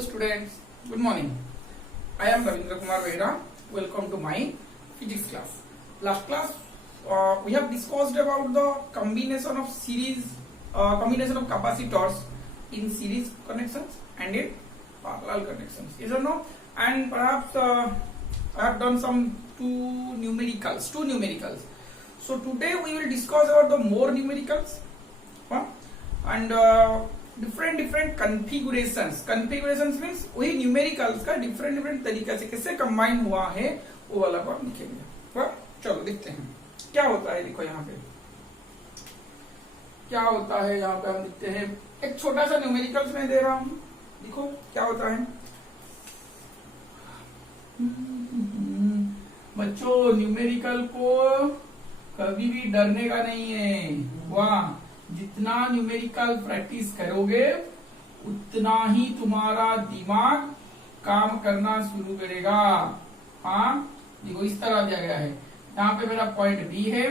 Hello students, good morning. I am Ravindra Kumar Behra. Welcome to my physics class. Last class we have discussed about the combination of combination of capacitors in series connections and in parallel connections. Yes or no? And perhaps I have done some two numericals. So today we will discuss about the more numericals and different configurations means वही numericals का different तरीके से कैसे combine हुआ है वो वाला को हम लिखेंगे। चलो देखते हैं क्या होता है। देखो यहाँ पे क्या होता है, यहाँ पे हम लिखते हैं एक छोटा सा न्यूमेरिकल्स में दे रहा हूं। देखो क्या होता है बच्चों, न्यूमेरिकल को कभी भी डरने का नहीं है। वाह, जितना न्यूमेरिकल प्रैक्टिस करोगे उतना ही तुम्हारा दिमाग काम करना शुरू करेगा। हाँ देखो इस तरह दिया गया है, यहाँ पे मेरा पॉइंट बी है,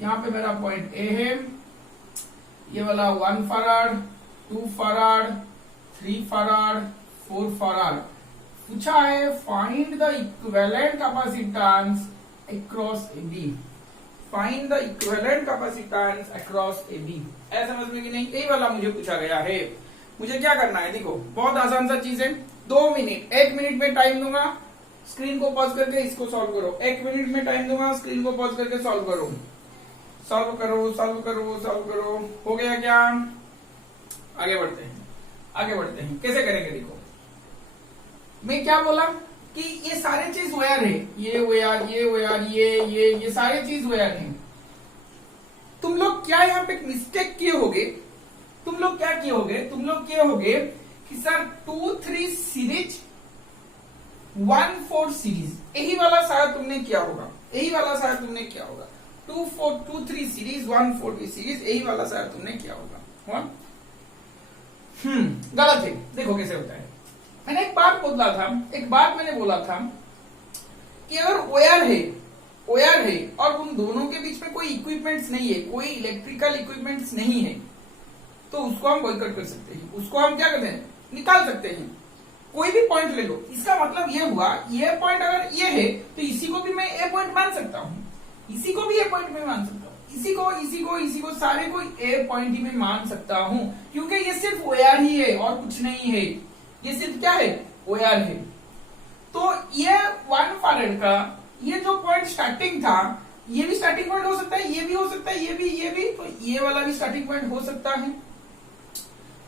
यहाँ पे मेरा पॉइंट ए है। ये वाला 1 फराड, 2 फराड, 3 फराड, 4 फराड पूछा है। Find the equivalent capacitance across A B. Find the equivalent capacitance across A B. ऐसा समझ में कि नहीं, यही वाला मुझे पूछा गया है। मुझे क्या करना है, देखो बहुत आसान सा चीज है। 2 मिनट 1 मिनट में टाइम दूंगा, स्क्रीन को पॉज करके इसको सॉल्व करो। 1 मिनट में टाइम दूंगा, स्क्रीन को पॉज करके सॉल्व करो। सॉल्व करो सॉल्व करो सॉल्व करो। हो गया क्या? आगे बढ़ते हैं। कैसे करेंगे देखो, मैं क्या बोला कि ये सारे चीज वायर है, ये वायर, ये वायर, ये सारे चीज वायर है। तुम लोग क्या यहाँ पे मिस्टेक किए होगे, तुम लोग किए होगे कि सर 2-3 सीरीज 1-4 सीरीज, यही वाला शायद तुमने किया होगा। 2-3 सीरीज 1-4 सीरीज, यही वाला शायद तुमने किया होगा। गलत है। देखो कैसे होता है। मैंने एक बात बोला था कि अगर वायर है और उन दोनों के बीच में कोई इक्विपमेंट्स नहीं है, कोई इलेक्ट्रिकल इक्विपमेंट्स नहीं है, तो उसको हम बॉयकॉट कर सकते हैं। उसको हम क्या करते हैं, निकाल सकते हैं। कोई भी पॉइंट ले लो, इसका मतलब ये हुआ, ये पॉइंट अगर ये है तो इसी को भी मैं ए पॉइंट मान सकता हूँ, इसी को भी ए पॉइंट में मान सकता हूँ, इसी को सारे को ए पॉइंट ही में मान सकता हूँ, क्योंकि ये सिर्फ वायर ही है और कुछ नहीं है। ये सिर्फ क्या है, वायर है। तो ये 1 फैराड का ये जो पॉइंट स्टार्टिंग था, ये भी स्टार्टिंग पॉइंट हो सकता है, ये भी हो सकता है, ये भी, तो ये वाला भी स्टार्टिंग पॉइंट हो सकता है।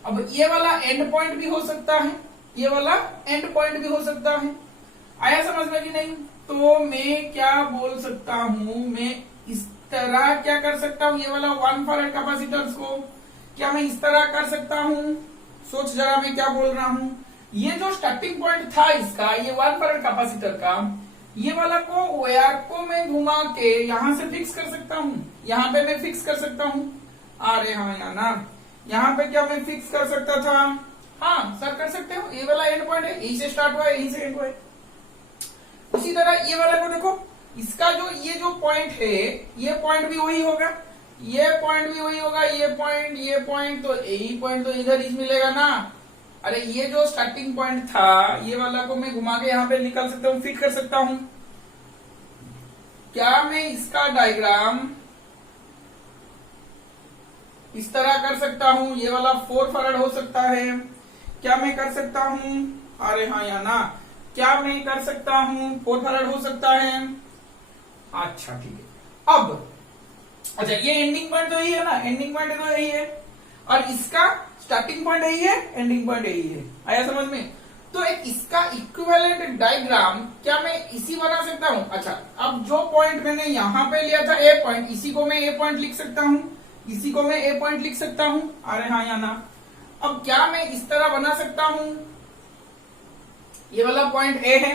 अब ये वाला एंड पॉइंट भी हो सकता है, ये वाला एंड पॉइंट भी हो सकता है। आया समझ में कि नहीं? तो मैं क्या बोल सकता हूं, मैं इस तरह क्या कर सकता हूं, ये वाला 1 फैराड कैपेसिटर्स को क्या मैं इस तरह कर सकता हूं? सोच जरा मैं क्या बोल रहा हूं। ये जो स्टार्टिंग पॉइंट था इसका, ये 1 फैराड कैपेसिटर का, ये वाला को वायर को मैं घुमा के यहां से फिक्स कर सकता हूं, यहां पे मैं फिक्स कर सकता हूं। अरे हाँ या ना, यहां पे क्या मैं फिक्स कर सकता था? हाँ सर कर सकते हो। ये वाला एंड पॉइंट है, यहीं से स्टार्ट हुआ है, यहीं से एंड हुआ है। उसी तरह ये वाला को देखो, इसका जो ये जो पॉइंट है, ये पॉइंट भी वही होगा, ये पॉइंट भी वही होगा, ये पॉइंट तो यही पॉइंट तो इधर ही मिलेगा ना। अरे ये जो स्टार्टिंग पॉइंट था, ये वाला को मैं घुमा के यहाँ पे निकाल सकता हूँ, फिट कर सकता हूँ। क्या मैं इसका डायग्राम इस तरह कर सकता हूँ? ये वाला 4 फैराड हो सकता है, क्या मैं कर सकता हूँ? अरे हाँ या ना, क्या मैं कर सकता हूँ? 4 फैराड हो सकता है। अच्छा ठीक है। अब अच्छा, ये एंडिंग पॉइंट तो यही है ना, एंडिंग पॉइंट तो यही है, और इसका स्टार्टिंग पॉइंट यही है, एंडिंग पॉइंट यही है। आया समझ में? तो एक इसका इक्विवेलेंट डायग्राम क्या मैं इसी बना सकता हूं? अच्छा, अब जो पॉइंट मैंने यहां पे लिया था ए पॉइंट, इसी को मैं ए पॉइंट लिख सकता हूं, इसी को मैं ए पॉइंट लिख सकता हूं। अरे हाँ या ना। अब क्या मैं इस तरह बना सकता हूं, ये वाला पॉइंट ए है,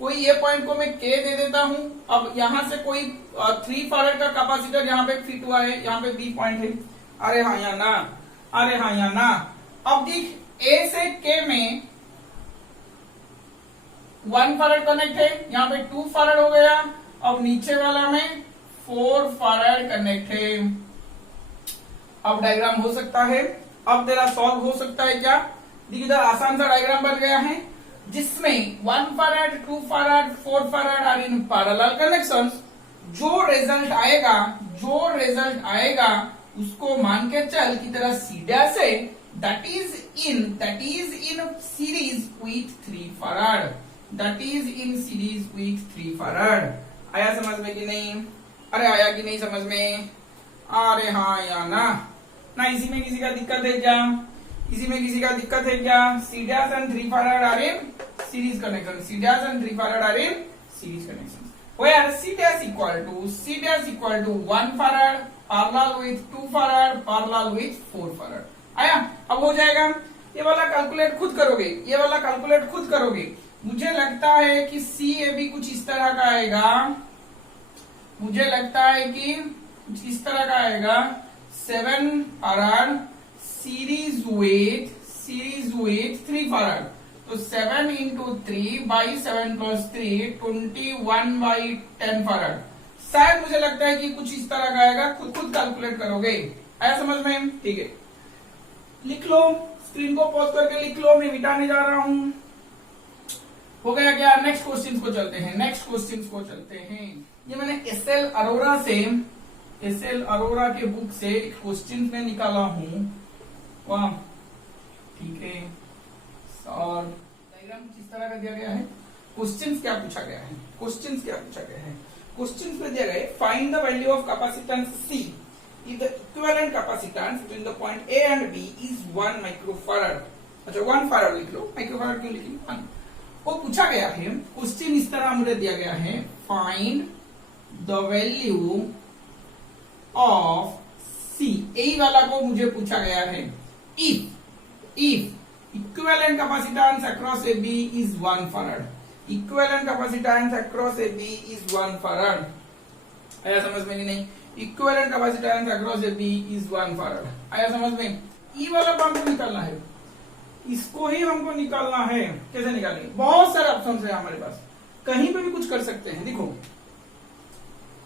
कोई ये पॉइंट को मैं के दे देता हूं। अब यहां से कोई 3 फैराड का कैपेसिटर यहाँ पे फिट हुआ है, यहाँ पे बी पॉइंट है। अरे हाँ या ना, अरे हाँ या ना। अब देख, ए से के में 1 फैराड कनेक्ट है, यहाँ पे 2 फैराड हो गया। अब नीचे वाला में 4 फैराड कनेक्ट है। अब डायग्राम हो सकता है, अब तेरा सॉल्व हो सकता है क्या? देखिए इधर आसान सा डायग्राम बन गया है जिसमें 1 farad 2 farad 4 farad are in parallel connections. जो रिजल्ट आएगा उसको मान के चल की तरह सीधा से that is in series with 3 farad, that is in series with 3 farad. आया समझ में कि नहीं? अरे आया कि नहीं समझ में? अरे हाँ या ना इसी में किसी का दिक्कत है क्या? इसी में किसी का दिक्कत है क्या? CDS and 3 farad are in series connection, CDS and 3 farad are in series connection, where CDAS equal to 1 farad parallel with 2 farad parallel with 4 farad। आया? अब हो जाएगा। ये वाला कैलकुलेट खुद करोगे, मुझे लगता है कि CAB कुछ इस तरह का आएगा, मुझे लगता है कि कुछ इस तरह का आएगा 7 farad सीरीज विथ 3 farad। तो 7 into 3 by 7 plus 3 21 by 10 farad. शायद मुझे लगता है कि कुछ इस तरह का आएगा, खुद कैलकुलेट करोगे। आया समझ में? ठीक है, लिख लो, स्क्रीन को पॉज करके लिख लो, मैं मिटाने जा रहा हूं। हो गया क्या? नेक्स्ट क्वेश्चन को चलते हैं। ये मैंने एसएल अरोरा के बुक से क्वेश्चन में निकाला हूं। वाह, ठीक है। और डायग्राम किस तरह का दिया गया है? क्वेश्चंस क्या पूछा गया है? क्वेश्चंस में दिया गया है find the value of capacitance C if the equivalent capacitance between the point A and B is 1 microfarad। अच्छा 1 फैराड लिख लो, माइक्रोफैराड क्यों लिखी? 1। वो पूछा गया है, क्वेश्चन इस तरह मुझे दिया गया है, find the value of C, यही वाला को मुझे पूछा गया है। if equivalent capacitance across AB is 1 farad, equivalent capacitance across AB is 1 farad। आया समझ में कि नहीं? equivalent capacitance across AB is 1 farad। आया समझ में? ई वाला हमको निकालना है, इसको ही हमको निकालना है। कैसे निकालेंगे? बहुत सारे ऑप्शन है हमारे पास, कहीं पे भी कुछ कर सकते हैं। देखो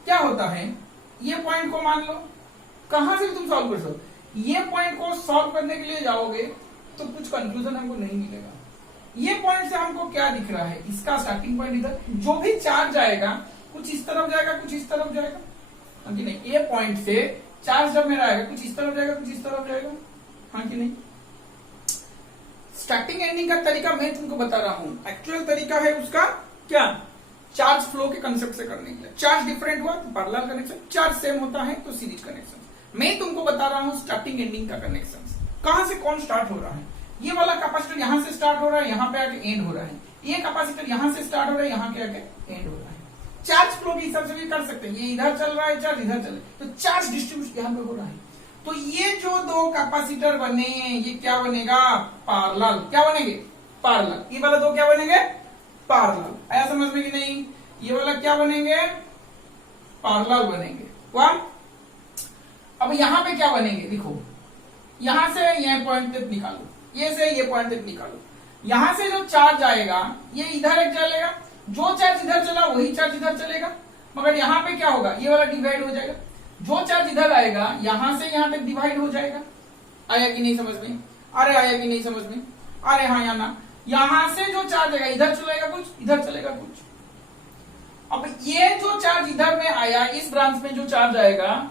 क्या होता है, ये पॉइंट को मान लो, कहां से भी तुम सॉल्व कर सकते। ये पॉइंट को सॉल्व करने के लिए जाओगे तो कुछ कंक्लूजन हमको नहीं मिलेगा। ये पॉइंट से हमको क्या दिख रहा है? इसका स्टार्टिंग पॉइंट इधर, जो भी चार्ज आएगा कुछ इस तरफ जाएगा, कुछ इस तरफ जाएगा, हाँ कि नहीं? ये पॉइंट से चार्ज जब मेरा आएगा कुछ इस तरफ जाएगा, कुछ इस तरफ जाएगा, हाँ कि नहीं? स्टार्टिंग एंडिंग का तरीका मैं तुमको बता रहा हूं, एक्चुअल तरीका है उसका क्या? चार्ज फ्लो के कंसेप्ट से करने के लिए। चार्ज डिफरेंट हुआ तो पैरेलल कनेक्शन, चार्ज सेम होता है तो सीरीज कनेक्शन। मैं तुमको बता रहा हूं स्टार्टिंग एंडिंग का कनेक्शन, कहां से कौन स्टार्ट हो रहा है। ये वाला कैपेसिटर यहां से स्टार्ट हो रहा है, यहां पे आके एंड हो रहा है। ये कैपेसिटर यहां से स्टार्ट हो रहा है, यहां के आके एंड हो रहा है। चार्ज फ्लो के हिसाब से भी कर सकते हैं, ये इधर चल रहा है चार्ज, इधर चल रहा है, तो चार्ज डिस्ट्रीब्यूशन यहां पे हो रहा है। तो ये जो दो कैपेसिटर बने ये क्या बनेगा? पैरेलल। क्या बनेंगे? पैरेलल। ये वाला दो क्या बनेंगे? पैरेलल। आया समझ में कि नहीं? ये वाला क्या बनेंगे? पैरेलल बनेंगे। वाह, अब यहां पे क्या बनेंगे? देखो यहां से ये पॉइंट तक निकालो, ये से ये पॉइंट तक निकालो। यहां से जो चार्ज आएगा ये इधर एक चलेगा, जो चार्ज इधर चला वही चार्ज इधर चलेगा, मगर यहां पे क्या होगा? ये वाला डिवाइड हो जाएगा। जो चार्ज इधर आएगा यहां से यहां तक डिवाइड हो जाएगा। आया कि नहीं समझ में? अरे आया कि नहीं समझ में? अरे हाँ या ना? यहां से जो चार्ज आएगा इधर चलेगा कुछ, इधर चलेगा कुछ। अब ये जो चार्ज इधर में आया, इस ब्रांच में जो चार्ज आएगा,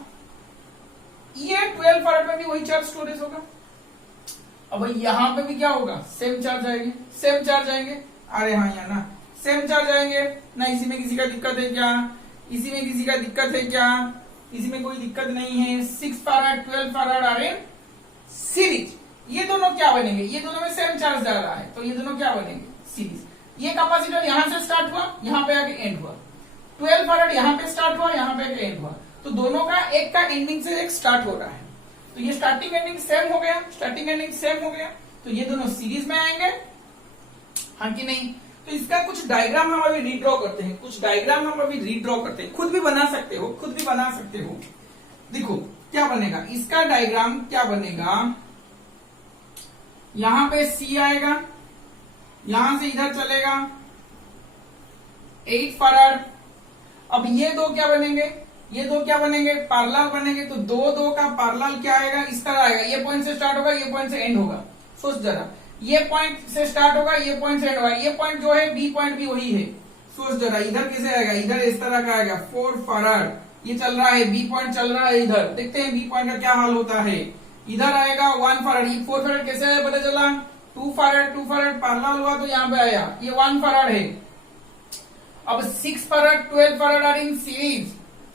ये 12 फैराड में भी वही चार्ज स्टोरेज होगा। अब यहां पे भी क्या होगा? सेम चार्ज आएंगे, सेम चार्ज आएंगे। अरे हाँ या ना? सेम चार्ज आएंगे ना? इसी में किसी का दिक्कत है क्या? इसी में किसी का दिक्कत है क्या? इसी में कोई दिक्कत नहीं है। 6 फैराड 12 फैराड आ रहे सीरीज। ये दोनों क्या बनेंगे? ये दोनों में सेम चार्ज जा रहा है तो ये दोनों क्या बनेंगे? सीरीज। ये कैपेसिटर यहां से स्टार्ट हुआ, यहां पे आके एंड हुआ। 12 फैराड यहां पे स्टार्ट हुआ, यहां पे आके एंड हुआ। तो दोनों का एक का एंडिंग से एक स्टार्ट हो रहा है, तो ये स्टार्टिंग एंडिंग सेम हो गया, स्टार्टिंग एंडिंग सेम हो गया, तो ये दोनों सीरीज में आएंगे, हाँ कि नहीं? तो इसका कुछ डायग्राम हम अभी रीड्रॉ करते हैं, खुद भी बना सकते हो, देखो क्या बनेगा इसका डायग्राम। क्या बनेगा? यहां पे C आएगा, यहां से इधर चलेगा 8 फैराड। अब ये दो क्या बनेंगे? पैरेलल बनेंगे। तो दो का पैरेलल क्या आएगा? इस तरह आएगा। ये पॉइंट से स्टार्ट होगा, ये पॉइंट से एंड होगा। सोच जरा, ये पॉइंट से स्टार्ट होगा, ये पॉइंट से एंड होगा, ये पॉइंट जो है बी पॉइंट भी वही है। सोच जरा इधर कैसे आएगा, इधर इस तरह का आएगा 4 फराड, ये चल रहा है, बी पॉइंट चल रहा है इधर, देखते हैं बी पॉइंट का क्या हाल होता है। इधर आएगा 1 फराड, ये 4 फराड कैसे आया पता चला, 2 फराड पैरेलल हुआ तो यहाँ पे आया, ये 1 फराड है। अब 6 farad 12 farad are in series,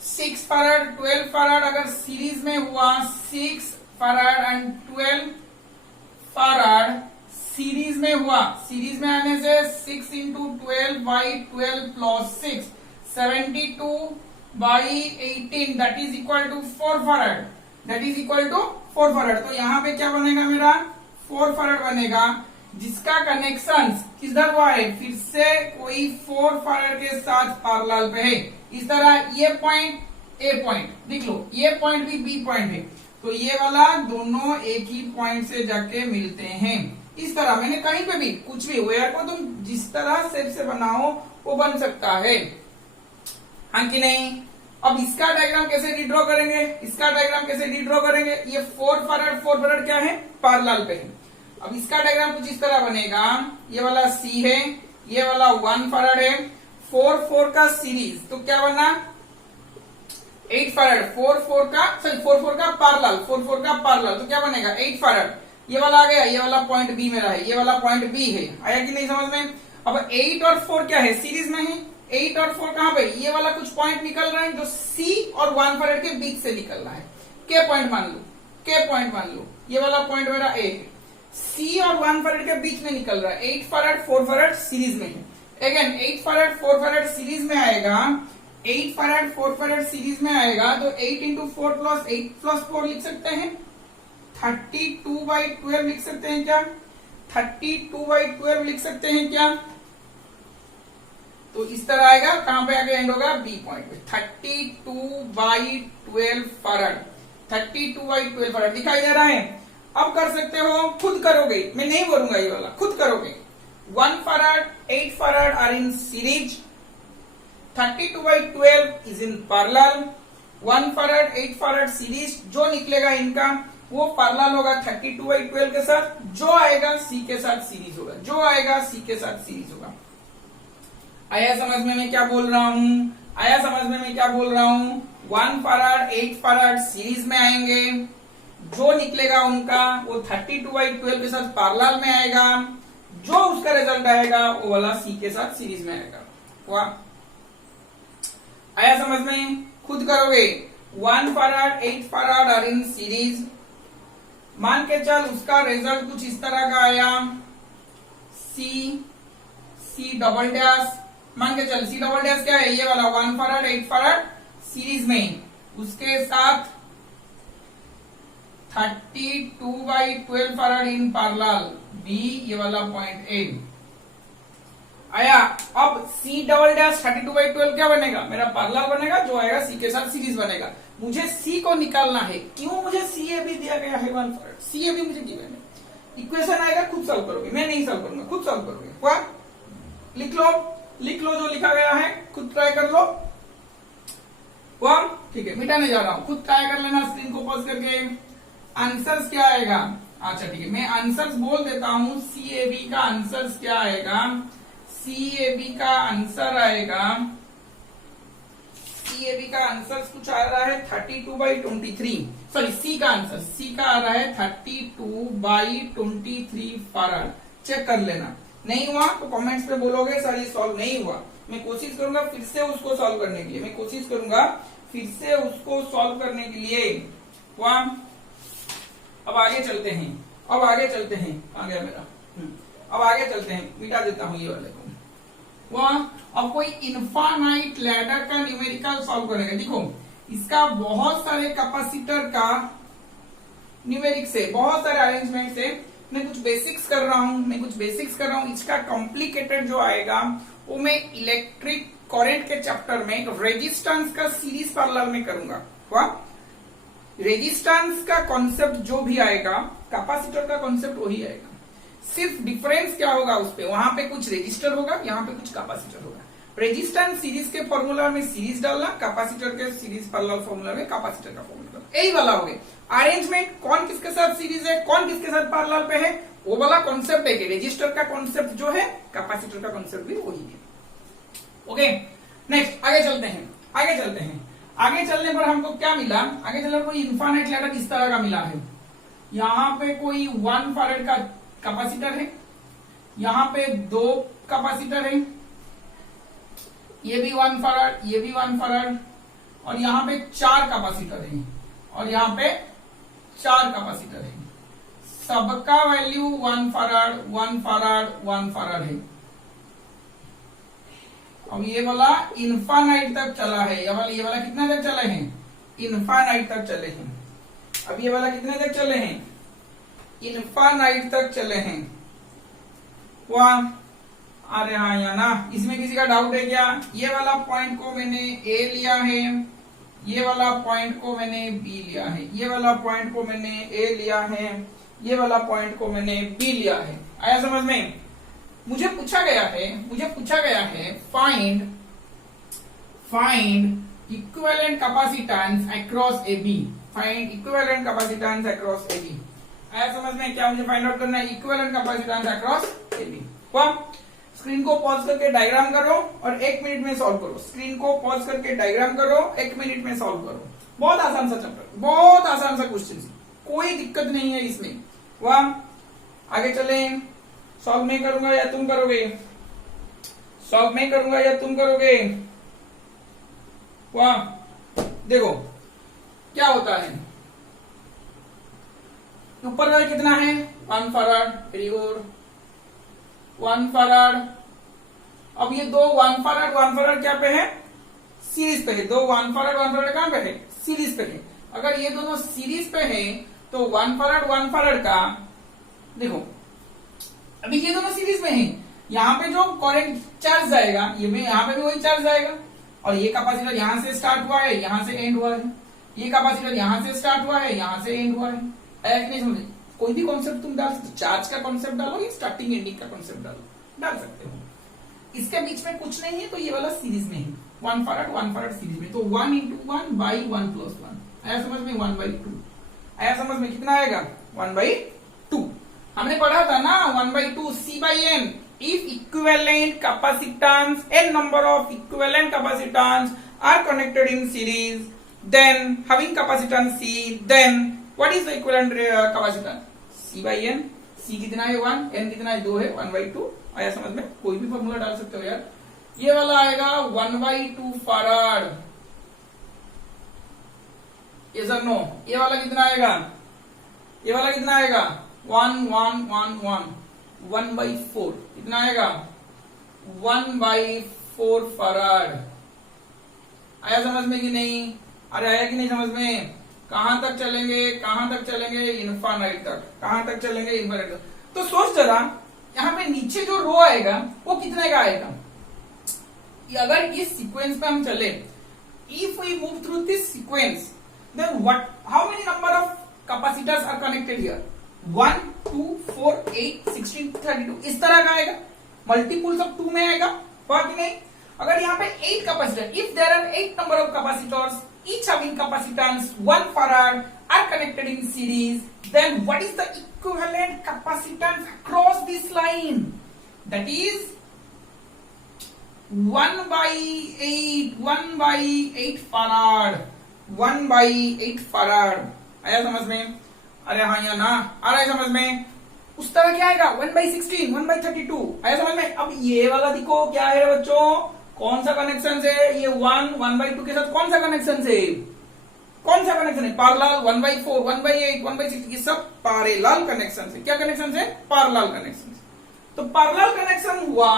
6 farad 12 farad अगर सीरीज में हुआ, 6 फराड एंड 12 फराड सीरीज में हुआ, सीरीज में आने से 6 into 12 by 12 plus 6 72 by 18 that is equal to 4 farad, that is equal to 4 farad. तो यहाँ पे क्या बनेगा मेरा 4 फराड बनेगा, जिसका कनेक्शन किधर हुआ है, फिर से कोई 4 फराड के साथ पैरेलल पे है। इस तरह ये पॉइंट ए पॉइंट लिख लो, ये पॉइंट भी बी पॉइंट है, तो ये वाला दोनों एक ही पॉइंट से जाके मिलते हैं। इस तरह मैंने कहीं पे भी कुछ भी वायर को तुम जिस तरह शेप से बनाओ वो बन सकता है, हाँ कि नहीं। अब इसका डायग्राम कैसे रिड्रॉ करेंगे, इसका डायग्राम कैसे रिड्रॉ करेंगे, ये 4 फराड क्या है पैरेलल पे है। अब इसका डायग्राम कुछ इस तरह बनेगा, ये वाला सी है, ये वाला 1 फराड है, 4 का सीरीज तो क्या बना 8 फराड, 4 का पैरेलल तो क्या बनेगा 8 फराड। ये वाला आ गया, ये वाला पॉइंट बी मेरा है, ये वाला पॉइंट बी है, आया कि नहीं समझ में। अब 8 और 4 क्या है सीरीज में है, 8 और 4 कहां पे, ये वाला कुछ पॉइंट निकल रहा है जो सी और 1 फराड के बीच से निकल रहा है, के पॉइंट मान लो, ये वाला पॉइंट मेरा ए है, सी और 1 फराड के बीच में निकल रहा है, 8 फराड 4 फराड सीरीज में है। अगेन 8 फराड 4 फराड सीरीज में आएगा, 8 फराड 4 फराड सीरीज में आएगा तो 8 इंटू 4 प्लस 8 प्लस 4 लिख सकते हैं, 32 बाई 12 लिख सकते हैं क्या, 32 बाई 12 लिख सकते हैं क्या। तो इस तरह आएगा, कहां पे आगे एंड होगा बी पॉइंट पे, 32 बाई 12 फराड, 32 बाई 12 फराड दिखाई दे रहा है। अब कर सकते हो, खुद करोगे, मैं नहीं बोलूंगा ये वाला, खुद करोगे। 1 farad 8 farad are in series, 32 by 12 is in parallel, 1 farad 8 farad series जो निकलेगा इनका वो पैरेलल होगा 32 बाई 12 के साथ, जो आएगा सी के साथ सीरीज होगा, जो आएगा सी के साथ सीरीज होगा। आया समझ में मैं क्या बोल रहा हूं, आया समझ में मैं क्या बोल रहा हूं। 1 फराड 8 फराड सीरीज में आएंगे, जो निकलेगा उनका वो 32 बाई 12 के साथ पैरेलल में आएगा, जो उसका रिजल्ट आएगा वो वाला सी के साथ सीरीज में आएगा। वाह, आया समझ में, खुद करोगे। 1 farad 8 farad are in series, मान के चल उसका रिजल्ट कुछ इस तरह का आया, सी डबल डैश, मान के चल सी डबल डैश क्या है, ये वाला 1 फराड 8 फराड सीरीज में, उसके साथ 32 by 12 farad in parallel B, ये वाला पॉइंट ए आया। अब सी डबल डैश 32 बाई 12 क्या बनेगा, मेरा पैरेलल बनेगा, जो आएगा सी के साथ सीरीज बनेगा। मुझे सी को निकालना है, क्यों, मुझे सी ए भी दिया गया है 1 फराड, सी ए भी मुझे गिवन है। इक्वेशन आएगा खुद सॉल्व करोगे, मैं नहीं सॉल्व करूंगा, खुद सॉल्व करोगे। क्या लिख लो जो लिखा गया है, खुद ट्राई कर लो। ठीक है, मिटाने जा रहा हूं, खुद ट्राई कर लेना स्क्रीन को पॉज करके। आंसर्स क्या आएगा, अच्छा ठीक है, मैं आंसर्स बोल देता हूं। सी ए बी का आंसर्स क्या आएगा, सी ए बी का आंसर आएगा, सी ए बी का आंसर कुछ आ रहा है 32 बाई 23, सॉरी सी का आंसर, सी का आ रहा है 32 बाई 23 फराड। चेक कर लेना, नहीं हुआ तो कमेंट्स पे बोलोगे सर ये सॉल्व नहीं हुआ। मैं कोशिश करूंगा फिर से उसको सॉल्व करने के लिए, मैं कोशिश करूंगा फिर से उसको सॉल्व करने के लिए। हुआ, अब आगे चलते हैं, अब आगे चलते हैं, आ गया मेरा, अब आगे चलते हैं, मिटा देता हूं ये वाले को। अब कोई इनफाइनाइट लैडर का न्यूमेरिकल सॉल्व करेंगे। देखो इसका बहुत सारे कैपेसिटर का न्यूमेरिक से, बहुत सारे अरेंजमेंट से मैं कुछ बेसिक्स कर रहा हूं, इसका कॉम्प्लिकेटेड जो आएगा वो मैं इलेक्ट्रिक करंट के चैप्टर में रेजिस्टेंस का सीरीज पैरेलल में करूंगा। रेजिस्टेंस का कॉन्सेप्ट जो भी आएगा, कैपेसिटर का कॉन्सेप्ट वही आएगा, सिर्फ डिफरेंस क्या होगा उस पे, वहां पे कुछ रेजिस्टर होगा, यहाँ पे कुछ कैपेसिटर होगा। रेजिस्टेंस सीरीज के फॉर्मूला में सीरीज डालना, कैपेसिटर के सीरीज पैरेलल फॉर्मूला में कैपेसिटर का फॉर्मूला, यही वाला हो गया। अरेंजमेंट कौन किसके साथ सीरीज है, कौन किसके साथ पैरेलल पे है, वो वाला कॉन्सेप्ट है कि रेजिस्टर का कॉन्सेप्ट जो है कैपेसिटर का कॉन्सेप्ट भी वही है। ओके, नेक्स्ट आगे चलते हैं। आगे चलने पर हमको क्या मिला? आगे चलने पर इनफाइनाइट लैडर इस तरह का मिला है। यहाँ पे कोई 1 फैराड का कैपेसिटर है, यहाँ पे 2 कैपेसिटर है, ये भी 1 फैराड, ये भी 1 फैराड, और यहाँ पे 4 कैपेसिटर है, और यहाँ पे 4 कैपेसिटर है। सबका वैल्यू 1 फैराड 1 फैराड 1 फैराड है। अब ये वाला इनफाइनाइट तक चला है। ये वाला कितना तक चले हैं? इनफाइनाइट तक चले हैं। अब ये वाला कितने तक चले हैं? इनफाइनाइट तक चले हैं। वाह, अरे हाँ या ना, इसमें किसी का डाउट है क्या? ये वाला पॉइंट को मैंने ए लिया है, ये वाला पॉइंट को मैंने बी लिया है, ये वाला पॉइंट को मैंने ए लिया है, ये वाला पॉइंट को मैंने बी लिया है। आया समझ में? मुझे पूछा गया है find equivalent capacitance across A B. Find equivalent capacitance across A B. आया समझ में? क्या मुझे फाइंड आउट करना है? Equivalent capacitance across A B. Screen को पॉज करके डायग्राम करो और 1 मिनट में सॉल्व करो। स्क्रीन को पॉज करके डायग्राम करो, 1 मिनट में सॉल्व करो। बहुत आसान सा चैप्टर, बहुत आसान सा क्वेश्चन, कोई दिक्कत नहीं है इसमें। वाह, आगे चले। सॉल्व मैं करूंगा या तुम करोगे? सॉल्व मैं करूंगा या तुम करोगे? वाह, देखो क्या होता है। ऊपर वाला कितना है? 1 फैराड। Very good, 1 farad. अब ये 2 1 फैराड क्या पे है? सीरीज पे है। 2 1 फैराड कहां पे है? सीरीज पे है। अगर ये दोनों सीरीज पे है तो 1 फैराड का देखो, अभी ये दोनों सीरीज में है, यहाँ पे जो करंट चार्ज जाएगा, ये में यहाँ पे भी वही चार्ज जाएगा। और ये कैपेसिटर यहाँ से स्टार्ट हुआ है, यहाँ से एंड हुआ है। ये कैपेसिटर यहाँ से स्टार्ट हुआ है, यहाँ से एंड हुआ है। ऐसा नहीं समझे? कोई भी कॉन्सेप्ट तुम डाल सकते हो। चार्ज का कॉन्सेप्ट डालो या स्टार्टिंग एंडिंग का कॉन्सेप्ट डाल सकते हो। इसके बीच में कुछ नहीं है, तो ये वाला सीरीज में है। 1 फैराड सीरीज में, तो 1 into 1 by 1 plus 1। आया समझ में? 1 by 2। आया समझ में? कितना आएगा? 1 by 2। हमने पढ़ा था ना 1 by 2 C by N। If equivalent capacitance, n number of equivalent capacitance are connected in series, then having capacitance C, then what is the equivalent capacitance? C by N। C कितना है? 1, N कितना है? 2 है। 1 by 2। आया समझ में? कोई भी फॉर्मूला डाल सकते हो यार। ये वाला आएगा 1 by 2 फैराड। ये सर नो। ये वाला कितना आएगा? ये वाला कितना आएगा? 1 1 1 1 1 by 4 कितना आएगा? 1 by 4 फैराड। आया समझ में कि नहीं? अरे आया कि नहीं समझ में? कहां तक चलेंगे? इनफाइनाइट तक। कहां तक चलेंगे? इनफाइनाइट तक। तो सोच जरा, यहाँ पे नीचे जो रो आएगा वो कितने का आएगा? अगर इस सीक्वेंस पे हम चले, if we move through this sequence, then how many number of capacitors are connected here? 1 2 4 8 16 32। इस तरह का आएगा। मल्टीपल्स ऑफ 2 में आएगा, हुआ कि नहीं? अगर यहाँ पे 8 capacitor, if there are 8 number of capacitors, each having capacitance 1 farad are connected in series, then what is the equivalent capacitance across this line? That is 1 by 8 farad। 1 by 8 farad। आया समझ में? अरे हाँ या ना? आ रहा है समझ में? उस तरह क्या आएगा? 1 by 16, 1 by 32। आया समझ में? अब ये वाला देखो क्या है बच्चों? कौन सा कनेक्शन है? ये 1 by 2 के साथ कौन सा कनेक्शन है? पैरेलल। 1 by 4, 1 by 8, 1 by 6, ये सब पैरेलल कनेक्शन है। क्या कनेक्शन है? Parallel connection. तो पैरेलल कनेक्शन हुआ,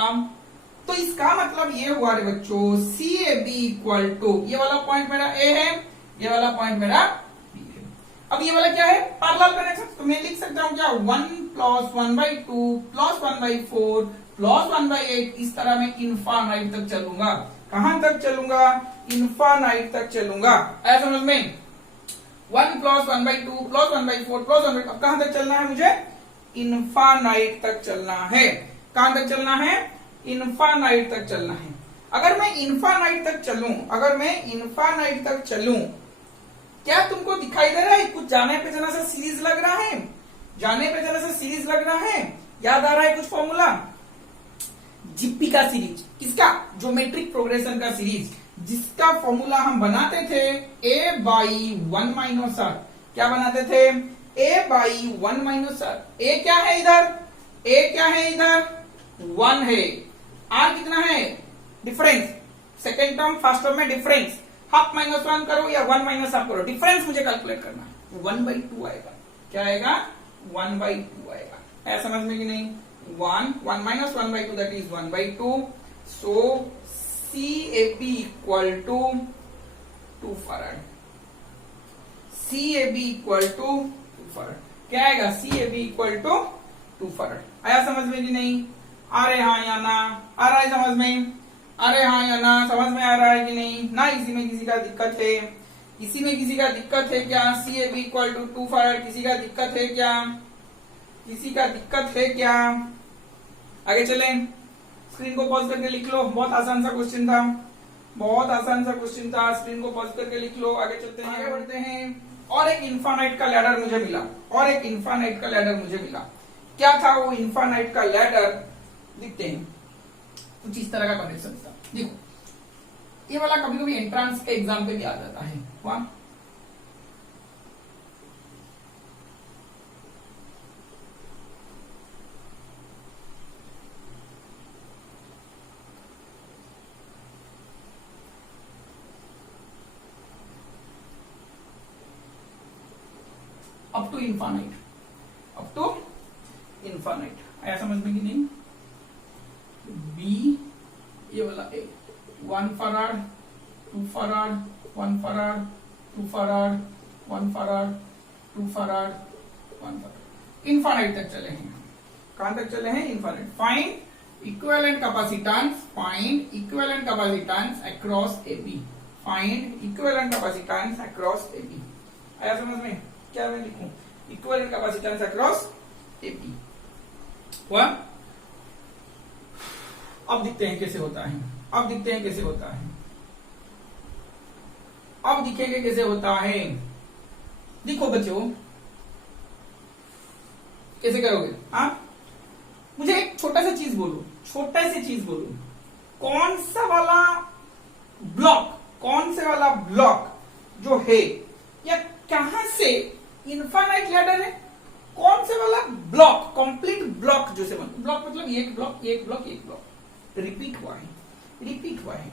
तो इसका मतलब ये हुआ रे बच्चों, CAB इक्वल टू, ये वाला पॉइंट मेरा A है, ये वाला पॉइंट मेरा B है। अब ये वाला क्या है? Parallel connection. तो मैं लिख सकता हूं क्या? 1 plus 1 by 2 plus 1 by 4 plus 1 by 8। इस तरह मैं इनफाइनाइट तक चलूंगा। कहां तक चलूंगा? इनफाइनाइट तक चलूंगा। ऐसा समझ में? 1 plus 1 by 2 plus 1 by 4 plus 1 by, अब कहां तक चलना है मुझे? इनफाइनाइट तक चलना है। कहां तक चलना है? इनफाइनाइट तक चलना है। अगर मैं इनफाइनाइट तक चलूं, क्या तुमको दिखाई दे रहा है? कुछ जाने पे जरा सा सीरीज लग रहा है? जाने पे जरा सा सीरीज सीरीज लग रहा है, याद आ रहा है कुछ फॉर्मूला, जिप्पी का सीरीज, किसका, ज्योमेट्रिक प्रोग्रेशन का सीरीज, जिसका फॉर्मूला हम बनाते थे a बाई 1 माइनस आर। क्या बनाते थे, a by 1 minus r. a क्या है इधर, a क्या है इधर 1 है, r कितना है difference, second term first term में डिफरेंस, हाफ माइनस 1 करो या 1 माइनस हाफ करो, डिफरेंस मुझे कैलकुलेट करना है, 1/2 आएगा। क्या आएगा, 1/2 आएगा। है समझ में कि नहीं, 1 minus 1/2 that is 1/2। So CAB equal to 2 farad, CAB equal to 2 farad. क्या आएगा, CAB इक्वल टू 2 फराड। आया समझ में कि नहीं, अरे हाँ या ना, आ रहा है समझ में, अरे हाँ या ना, समझ में आ रहा है कि नहीं ना। इसी में किसी का दिक्कत है, इसी में किसी का दिक्कत है क्या, CAB इक्वल टू 2 फराड, किसी का दिक्कत है क्या, किसी का दिक्कत है क्या। आगे चलें, स्क्रीन को पॉज करके लिख लो, बहुत आसान सा क्वेश्चन था, बहुत आसान सा क्वेश्चन था, स्क्रीन को पॉज करके लिख लो। आगे चलते हैं, आगे बढ़ते हैं। और एक इन्फानाइट का लैडर मुझे मिला, और एक इन्फानाइट का लैडर मुझे मिला। क्या था वो इन्फानाइट का लैडर, देखते हैं। कुछ इस तरह का कनेक्शन था, देखो ये वाला कभी कभी एंट्रांस के एग्जाम पे भी आ जाता है। वाह, up to infinite, up to infinite. आया समझ में कि नहीं, बी ये वाला A 1 farad 2 farad 1 farad 2 farad 1 farad 2 farad 1 farad, infinite तक चले हैं। कहां तक चले हैं, infinite. Find equivalent capacitance, find equivalent capacitance across AB, find equivalent capacitance across AB। आया समझ में, क्या मैं लिखूं, इक्विवेलेंट कैपेसिटेंस अक्रॉस AB। हुआ, अब दिखते हैं कैसे होता है, अब दिखते हैं कैसे होता है, अब दिखेंगे कैसे होता है। देखो बच्चों, कैसे करोगे आप, मुझे एक छोटा सा चीज बोलो, छोटा सी चीज बोलो, कौन सा वाला ब्लॉक, कौन से वाला ब्लॉक जो है या कहां से इन्फानाइट लैडर है, कौन से वाला ब्लॉक, कंप्लीट ब्लॉक जो से ब्लॉक मतलब एक ब्लॉक एक ब्लॉक एक ब्लॉक रिपीट हुआ है, रिपीट हुआ है।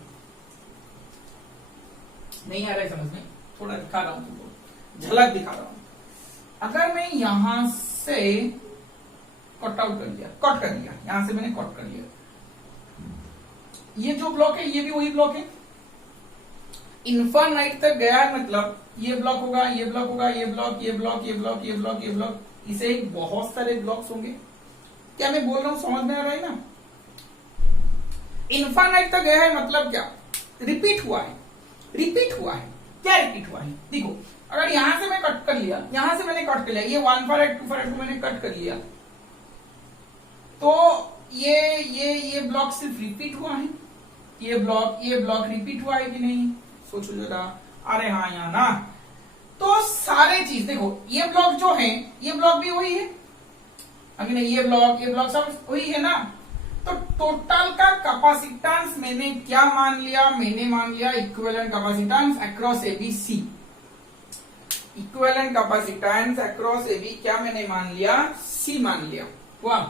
नहीं आ रहा है समझ में, थोड़ा दिखा रहा हूं तुमको, झलक दिखा रहा हूं। अगर मैं यहां से कट आउट कर दिया, कट कर दिया, यहां से मैंने कट कर लिया, ये जो ब्लॉक है ये भी वही ब्लॉक है, इन्फानाइट तक गया है, मतलब ये ब्लॉक होगा, ये ब्लॉक होगा, ये ब्लॉक, ये ब्लॉक, ये ब्लॉक, ये ब्लॉक, ये ब्लॉक, इसे बहुत सारे ब्लॉक्स होंगे। क्या मैं बोल रहा हूं समझ में आ रहा है ना, इन्फानाइट तक गया है मतलब क्या, रिपीट हुआ है, रिपीट हुआ है। क्या रिपीट हुआ है, देखो अगर यहां से मैं कट कर लिया, यहां से मैंने कट कर लिया, ये 1 फराड 2 फराड को मैंने कट कर लिया, तो ये ब्लॉक सिर्फ रिपीट हुआ है, ये ब्लॉक रिपीट हुआ है कि नहीं, सोचो जरा। अरे हाँ या ना, तो सारे चीज देखो, ये ब्लॉक जो है ये ब्लॉक भी वही है, अभी नहीं, ये ब्लॉक सब वही है ना। तो टोटल का कैपेसिटेंस मैंने क्या मान लिया, मैंने मान लिया equivalent capacitance across ABC, equivalent capacitance across AB क्या मैंने मान लिया, C मान लिया। वाह,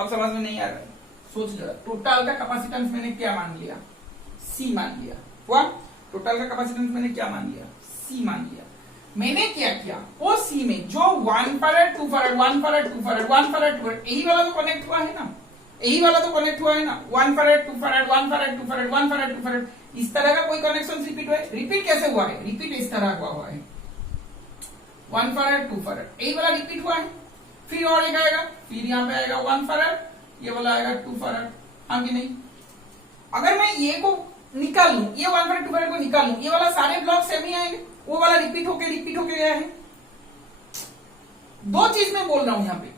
अब समझ में नहीं आ रहा है, सोच जरा, टोटल का कैपेसिटेंस मैंने क्या मान लिया, C मान लिया। वाह, टोटल का कैपेसिटेंस मैंने क्या मान लिया, C मान लिया। मैंने क्या किया, वो C में जो 1 farad 2 farad 1 farad 2 farad 1 farad 2 farad, यही वाला तो कनेक्ट हुआ है ना, यही वाला तो कनेक्ट हुआ है ना, 1 farad 2 farad 1 farad 2 farad 1 farad 2 farad, इस तरह का कोई कनेक्शन रिपीट हुआ है, रिपीट कैसे हुआ है, रिपीट इस तरह हुआ है, 1 फराड 2 फराड, यही वाला रिपीट हुआ है। फिर और एक आएगा, फिर यहाँ पे आएगा 1 फराड, ये वाला आएगा 2 फराड, हाँ कि नहीं। अगर मैं ये को निकाल लूं, ये 1 फराड 2 फराड को निकाल लूं, ये वाला सारे ब्लॉक सेम ही आएंगे, वो वाला रिपीट होके गया है। दो चीज मैं बोल रहा हूं यहाँ पे,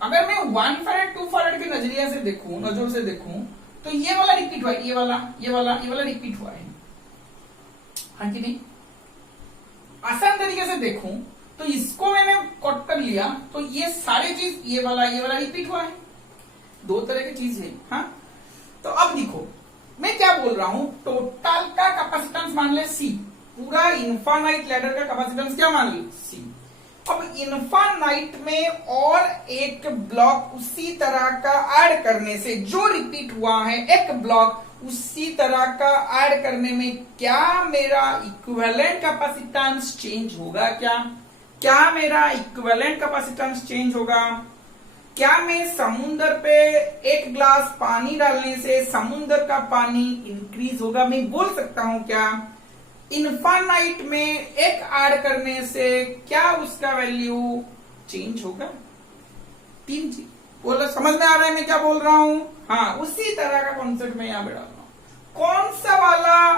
अगर मैं 1 फराड 2 फराड के नजरिया से देखूं, नजर से देखूं, तो ये वाला रिपीट हुआ है, ये वाला रिपीट हुआ है, हाँ कि नहीं। आसान तरीके से देखूं तो इसको मैंने कट कर लिया, तो ये सारे चीज ये वाला रिपीट हुआ है। दो तरह की चीज है। हाँ, तो अब देखो मैं क्या बोल रहा हूं, टोटल का कैपेसिटेंस मान ले सी, पूरा इनफाइनाइट लैडर का कैपेसिटेंस क्या मान ली, सी। अब इनफाइनाइट में और एक ब्लॉक उसी तरह का ऐड करने से, जो रिपीट हुआ है एक ब्लॉक उसी तरह का ऐड करने में, क्या मेरा इक्विवेलेंट कैपेसिटेंस चेंज होगा? क्या मेरा इक्विवेलेंट कैपेसिटेंस चेंज होगा? क्या मैं समुद्र पे एक ग्लास पानी डालने से समुद्र का पानी इंक्रीज होगा? मैं बोल सकता हूं क्या इनफाइनाइट में एक ऐड करने से क्या उसका वैल्यू चेंज होगा? तीन चीज बोलो, समझ में आ रहा है मैं क्या बोल रहा हूं? हाँ, उसी तरह का कॉन्सेप्ट मैं यहां पे डाल रहा हूं। कौन सा वाला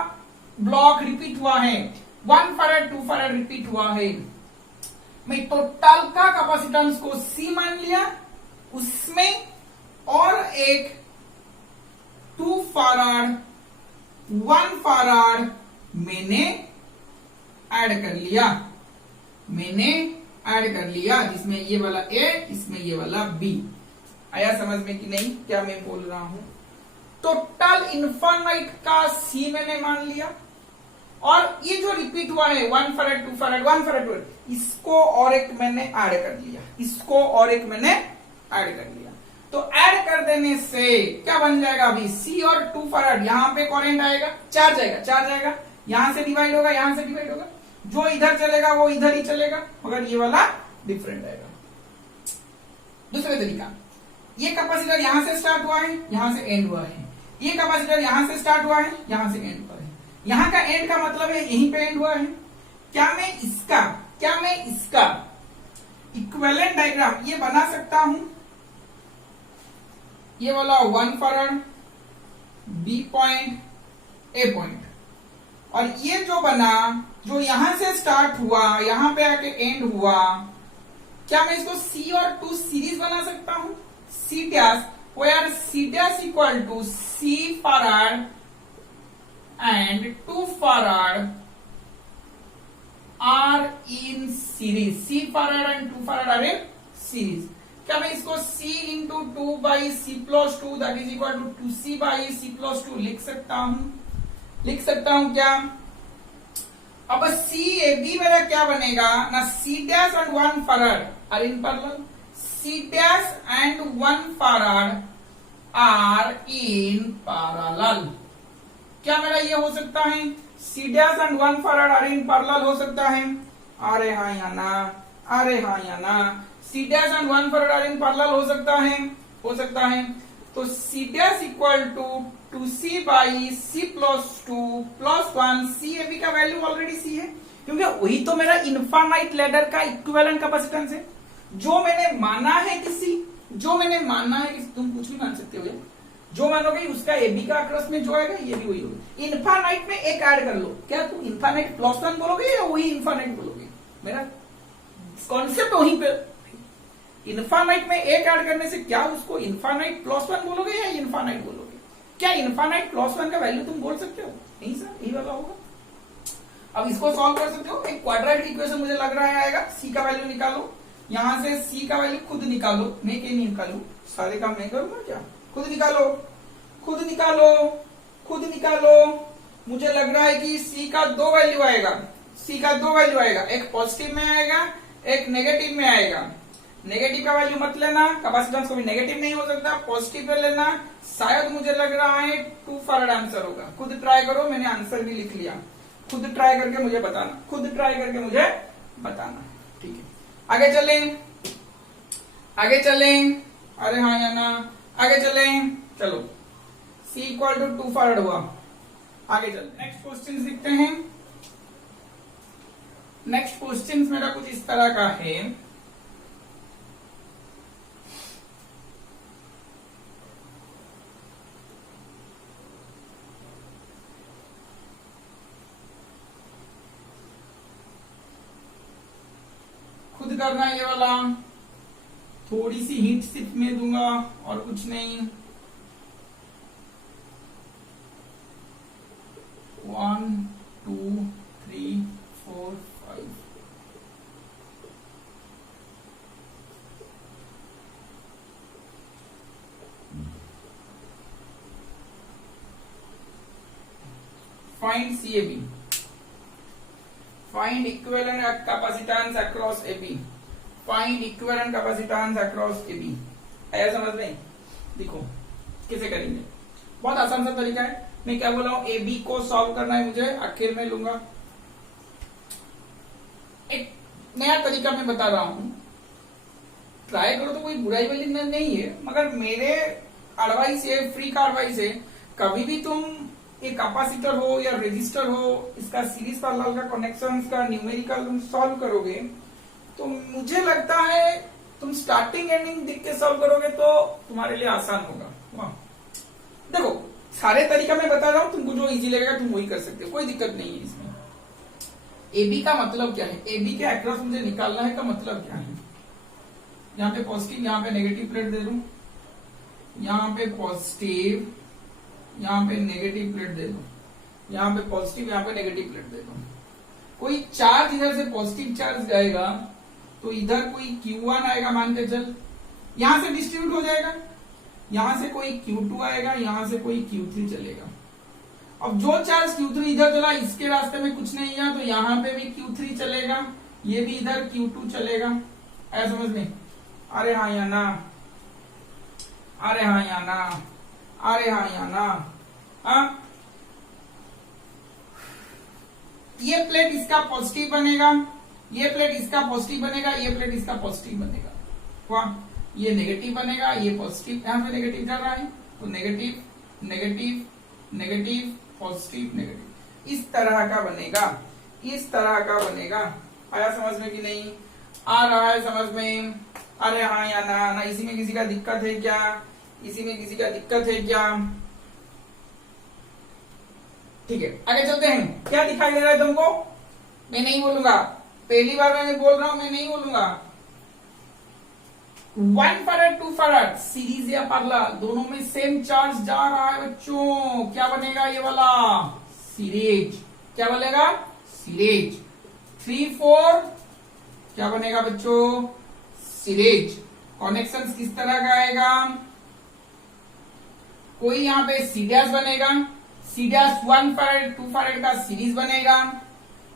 ब्लॉक रिपीट हुआ है? 1 फैराड 2 फैराड रिपीट हुआ है। मैं टोटल का कैपेसिटेंस को C मान लिया, उसमें और एक 2 फैराड 1 फैराड मैंने ऐड कर लिया, जिसमें ये वाला A, इसमें ये वाला B। आया समझ में कि नहीं क्या मैं बोल रहा हूं? टोटल इनफाइनाइट का C मैंने मान लिया, और ये जो रिपीट हुआ है 1 फैराड 2 फैराड 1 फैराड, इसको और एक मैंने ऐड कर लिया। तो ऐड कर देने से क्या बन जाएगा? अभी C और 2 फैराड, यहां पे करंट आएगा, चार्ज आएगा, यहां से डिवाइड होगा, जो इधर चलेगा वो इधर ही चलेगा, मगर ये वाला डिफरेंट आएगा। दूसरे तरीका, ये कैपेसिटर यहां से स्टार्ट हुआ है, यहां से एंड हुआ है, ये कैपेसिटर यहां से स्टार्ट हुआ है, यहां से एंड हुआ है। यहां का एंड का मतलब है यहीं पे एंड हुआ है। क्या मैं इसका इक्विवेलेंट डायग्राम ये बना सकता हूं? ये वाला 1 farad, B point, A point, और ये जो बना, जो यहां से स्टार्ट हुआ यहां पे आके एंड हुआ, क्या मैं इसको C और 2 सीरीज बना सकता हूं? C dash, where C dash equal to C farad and 2 farad are in series. C farad and 2 farad are in series. क्या मैं इसको C into 2 by C plus 2 that is equal to 2C by C plus 2 लिख सकता हूं क्या? अब C A B मेरा क्या बनेगा ना, C dash and 1 farad are in parallel, C dash and 1 farad are in parallel. क्या मेरा ये हो सकता है? C dash and 1 farad are in parallel हो सकता है? अरे हाँ या ना, C dash and 1 farad are in parallel हो सकता है। तो C dash equal to 2C by C plus 2 plus 1, C A B का वैल्यू ऑलरेडी C है, क्योंकि वही तो मेरा इनफाइनाइट लैडर का इक्विवेलेंट कैपेसिटेंस है। जो मैंने माना है कि तुम कुछ भी मान सकते हो, जो मानोगे उसका ए बी का अक्रॉस में जो आएगा ये भी वही होगा। इनफाइनाइट में एक ऐड कर लो, क्या तुम इनफाइनाइट प्लस 1 बोलोगे या वही इनफाइनाइट बोलोगे? मेरा कॉन्सेप्ट वहीं पे, इनफाइनाइट में एक ऐड करने से क्या उसको इनफाइनाइट प्लस 1 बोलोगे या इनफाइनाइट बोलोगे? क्या इनफाइनाइट प्लस 1 का वैल्यू तुम बोल सकते हो? नहीं सर, यही वाला होगा। अब इसको सॉल्व कर सकते हो, एक क्वाड्रेटिक इक्वेशन मुझे लग रहा है आएगा। सी का वैल्यू निकालो, यहां से सी का वैल्यू खुद निकालो, मैं क्यों नहीं निकालू, सारे काम मैं करूंगा क्या? खुद निकालो। मुझे लग रहा है कि सी का दो वैल्यू आएगा, एक पॉजिटिव में आएगा, एक नेगेटिव में आएगा। नेगेटिव का वैल्यू मत लेना, कैपेसिटेंस को भी नेगेटिव नहीं हो सकता, पॉजिटिव पे लेना। शायद मुझे लग रहा है 2 फैराड आंसर होगा। खुद ट्राई करो, मैंने आंसर भी लिख लिया, खुद ट्राई करके मुझे बताना। ठीक है, आगे चलें। अरे हाँ या ना, आगे चलें। चलो, C इक्वल टू 2 फैराड हुआ, आगे चलते। नेक्स्ट क्वेश्चन देखते हैं। नेक्स्ट क्वेश्चन मेरा कुछ इस तरह का है। खुद करना ये वाला, थोड़ी सी हिंट सिर्फ मैं दूंगा और कुछ नहीं। 1 2 3 4 5 find CAB, find equivalent capacitance across AB, find equivalent capacitance across AB। आया समझ में? देखो कैसे करेंगे, बहुत आसान सा तरीका है। मैं क्या बोला हूं, AB को सॉल्व करना है मुझे, आखिर में लूंगा। एक नया तरीका मैं बता रहा हूं, ट्राई करो तो कोई बुराई वाली नहीं है, मगर मेरे एडवाइस है, फ्री का एडवाइस है, कभी भी तुम एक कैपेसिटर हो या रेजिस्टर हो, इसका सीरीज पैरेलल का कनेक्शन का न्यूमेरिकल तुम सॉल्व करोगे तो मुझे लगता है तुम स्टार्टिंग एंडिंग देख के सॉल्व करोगे तो तुम्हारे लिए आसान होगा। देखो सारे तरीका मैं बता रहा हूं, तुमको जो इजी लगेगा तुम वही कर सकते हो, कोई दिक्कत नहीं है इसमें। AB का मतलब क्या है, AB के अक्रॉस मुझे निकालना है का मतलब क्या है, यहाँ पे पॉजिटिव यहाँ पे नेगेटिव प्लेट दे दूं, यहाँ पे पॉजिटिव यहाँ पे नेगेटिव प्लेट दे दो, यहाँ पे पॉजिटिव यहाँ पे नेगेटिव प्लेट दे दो। कोई चार्ज इधर से पॉजिटिव चार्ज जाएगा तो इधर कोई Q1 आएगा मान के चल, यहां से डिस्ट्रीब्यूट हो जाएगा, यहां से कोई Q2 आएगा, यहां से कोई Q3 चलेगा। अब जो चार्ज Q3 इधर चला, इसके रास्ते में कुछ नहीं है तो यहां पे भी Q3 चलेगा, ये भी इधर Q2 चलेगा। ऐसा समझ में? अरे हाँ या ना, अरे हाँ या ना, अरे हाँ या ना। हाँ ये प्लेट इसका पॉजिटिव बनेगा, ये प्लेट इसका पॉजिटिव बनेगा, ये प्लेट इसका पॉजिटिव बनेगा। वाह, ये नेगेटिव बनेगा, ये पॉजिटिव, यहां पे नेगेटिव जा रहा है तो negative negative negative positive negative, इस तरह का बनेगा, इस तरह का बनेगा। आया समझ में कि नहीं आ रहा है समझ में? अरे हाँ या ना, ना इसी में किसी का दिक्कत है क्या, इसी में किसी का दिक्कत है क्या? ठीक है आगे चलते हैं। क्या दिखाई दे रहा है तुमको? मैं नहीं बोलूंगा, पहली बार मैं बोल रहा हूं, मैं नहीं बोलूंगा। 1 फैराड 2 फैराड सीरीज या पैरेलल दोनों में सेम चार्ज जा रहा है बच्चों, क्या बनेगा ये वाला? सीरीज। क्या बनेगा? सीरीज। 3 4 क्या बनेगा बच्चों? सीरीज। कनेक्शन किस तरह का आएगा? कोई यहाँ पे C डैश बनेगा, C डैश 1 फैराड 2 फैराड का सीरीज बनेगा।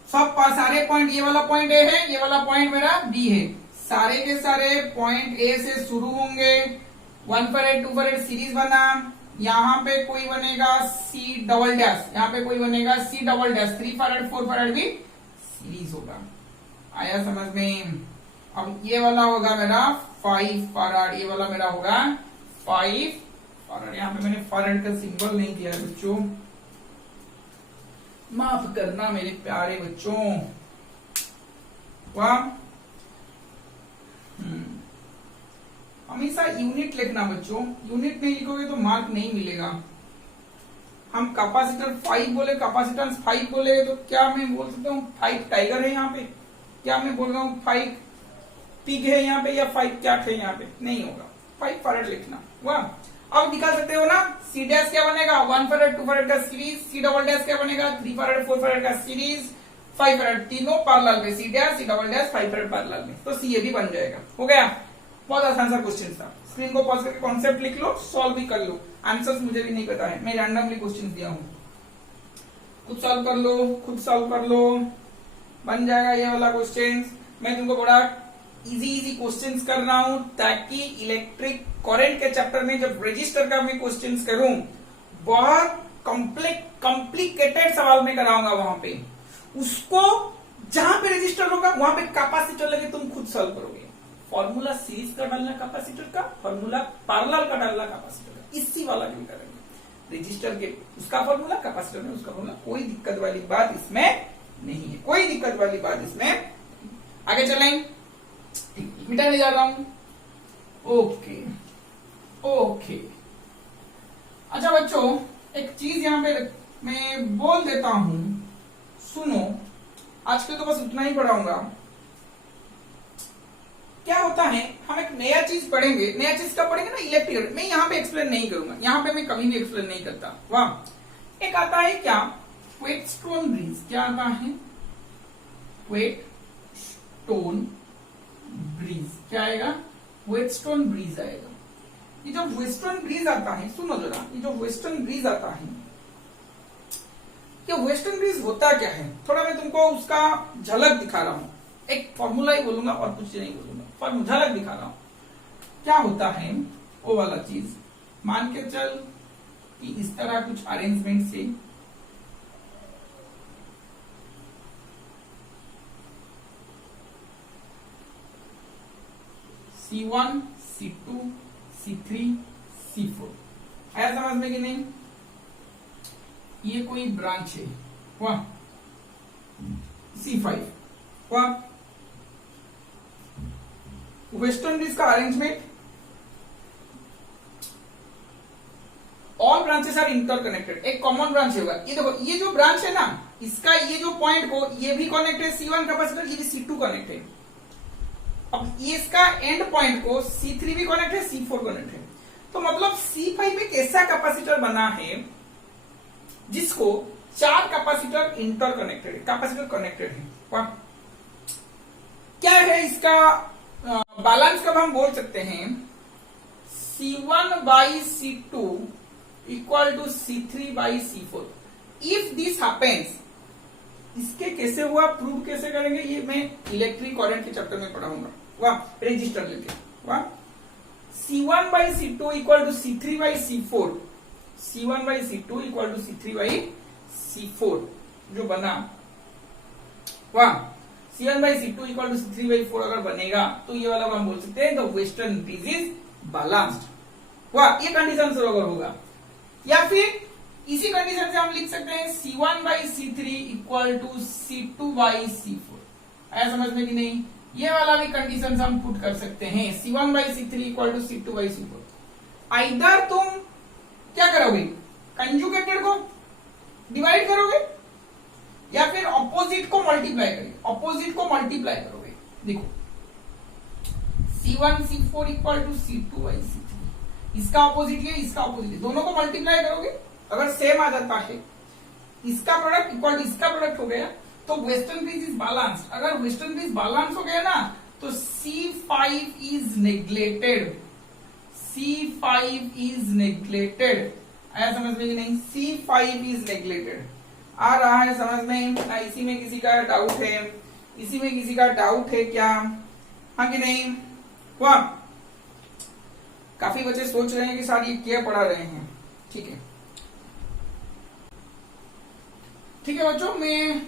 सब सारे पॉइंट, ये वाला पॉइंट A है, ये वाला पॉइंट मेरा B है, सारे के सारे पॉइंट A से शुरू होंगे। 1 फैराड 2 फैराड सीरीज बना, यहाँ पे कोई बनेगा C डबल डैश, यहाँ पे कोई बनेगा C double dash. 3 farad 4 farad भी सीरीज होगा। आया समझ में? अब ये वाला होगा मेरा 5 फैराड, ये वाला मेरा होगा 5 फैराड। यहाँ पे मैंने फैराड का सिंबल नहीं दिया है बच्चों, माफ करना मेरे प्यारे बच्चों। वाह, हमेशा यूनिट लिखना बच्चों, यूनिट नहीं लिखोगे तो मार्क नहीं मिलेगा। हम कैपेसिटर 5 बोले, कैपेसिटेंस 5 बोले तो क्या मैं बोल सकता हूँ 5 टाइगर है यहाँ पे? क्या मैं बोल रहा हूँ 5 पिग है यहाँ पे, या 5 कैट है यहाँ पे? नहीं होगा, 5 फैराड लिखना। वाह, अब निकाल सकते हो ना। C डैश क्या बनेगा? 1 फैराड 2 फैराड का सीरीज। C डबल डैश क्या बनेगा? 3 फैराड 4 फैराड का सीरीज। 5 फैराड तीनों पैरेलल में, C dash C double dash 5 farad parallel में, तो CAB बन जाएगा। हो गया, बहुत आसान सा क्वेश्चन था। स्क्रीन को पॉज करके कॉन्सेप्ट लिख लो, सॉल्व भी कर लो। आंसर्स मुझे भी नहीं पता है, मैं रैंडमली क्वेश्चन दिया हूँ, खुद सॉल्व कर लो, खुद सॉल्व कर लो, बन जाएगा ये वाला क्वेश्चन। मैं तुमको बड़ा इजी क्वेश्चंस कर रहा हूं ताकि इलेक्ट्रिक करंट के चैप्टर में जब रजिस्टर का मैं क्वेश्चंस करूं, बहुत कॉम्प्लिकेटेड सवाल में कराऊंगा, वहां पे उसको जहां पे रजिस्टर होगा वहां पे कैपेसिटर लगे, तुम खुद सॉल्व करोगे। फॉर्मूला सीरीज का डालना कैपेसिटर का, फॉर्मूला पैरेलल का डालना कैपेसिटर का, इसी वाला भी करेंगे। रजिस्टर के उसका फॉर्मूला, कैपेसिटर में उसका फॉर्मूला, कोई दिक्कत वाली बात इसमें नहीं है, कोई दिक्कत वाली बात इसमें। आगे चलें, मिटाने जा रहा हूं। ओके ओके, अच्छा बच्चों एक चीज यहां पे मैं बोल देता हूं, सुनो। आजकल तो बस उतना ही पढ़ाऊंगा। क्या होता है, हम एक नया चीज पढ़ेंगे, नया चीज कब पढ़ेंगे ना, इलेक्ट्रिकल। मैं यहाँ पे एक्सप्लेन नहीं करूंगा, यहाँ पे मैं कभी भी एक्सप्लेन नहीं करता। वाह, एक आता है क्या, व्हेटस्टोन ब्रिज। क्या आता है? व्हेटस्टोन ब्रिज। क्या आएगा? व्हेटस्टोन ब्रिज आएगा। ये जो वेस्टर्न ब्रिज आता है, सुनो जरा, ये जो वेस्टर्न ब्रिज आता है, कि वेस्टर्न ब्रिज होता क्या है, थोड़ा मैं तुमको उसका झलक दिखा रहा हूं। एक फॉर्मूला ही बोलूंगा और कुछ नहीं बोलूंगा, झलक दिखा रहा हूं क्या होता है वो वाला चीज। मान के चल कि इस तरह कुछ अरेंजमेंट से C1, C2, C3, C4 आया समझ में कि नहीं। ये कोई ब्रांच है, वाह C5, वाह वेस्टर्न ब्रिज का arrangement, all branches are interconnected, एक कॉमन ब्रांच होगा। ये देखो ये जो ब्रांच है ना, इसका ये जो पॉइंट को ये भी कनेक्ट है C1 कैपेसिटर, ये भी C2 कनेक्ट है। अब ये इसका एंड पॉइंट को C3 भी कनेक्ट है, C4 कनेक्ट है। तो मतलब C5 एक ऐसा कैपेसिटर बना है जिसको 4 कैपेसिटर इंटरकनेक्टेड है, कैपेसिटर कनेक्टेड है। वाह क्या है इसका बैलेंस, कब हम बोल सकते हैं C1 by C2 equal to C3 by C4। If this happens, इसके कैसे हुआ प्रूव कैसे करेंगे ये मैं इलेक्ट्रिक करंट के चैप्टर में पढ़ाऊंगा। वाह रेजिस्टर लेके, वाह C1 by C2 equal to C3 by C4, C1 by C2 equal to C3 by C4 जो बना, वाह C1 by C2 equal to C3 by 4 अगर बनेगा तो ये वाला हम बोल सकते हैं the western bridge is balanced. वाह ये कंडीशन से अगर होगा, या फिर इसी कंडीशन से हम लिख सकते हैं C1 by C3 equal to C2 by C4। आया समझ में कि नहीं। ये वाला भी कंडीशन हम पुट कर सकते हैं C1 by C3 equal to C2 by C4। Either तुम क्या करोगे, कंजुगेटेड को डिवाइड करोगे या फिर ऑपोजिट को मल्टीप्लाई करोगे, ऑपोजिट को मल्टीप्लाई करोगे। देखो C1 C4 equal to C2 by C3, इसका ऑपोजिट है इसका ऑपोजिट है, दोनों को मल्टीप्लाई करोगे, अगर सेम आ जाता है इसका प्रोडक्ट इक्वल टू इसका प्रोडक्ट हो गया तो वेस्टर्न ब्रिज इज बैलेंस्ड। अगर वेस्टर्न ब्रिज बैलेंस हो गया ना तो C5 is neglected, C5 is neglected. आया समझ में कि नहीं, C5 इज नेग्लेक्टेड। आ रहा है समझ में ना, इसी में किसी का डाउट है, इसी में किसी का डाउट है क्या, हाँ कि नहीं। वाह काफी बच्चे सोच रहे हैं कि सर ये क्या पढ़ा रहे हैं, ठीक है ठीक है बच्चों, मैं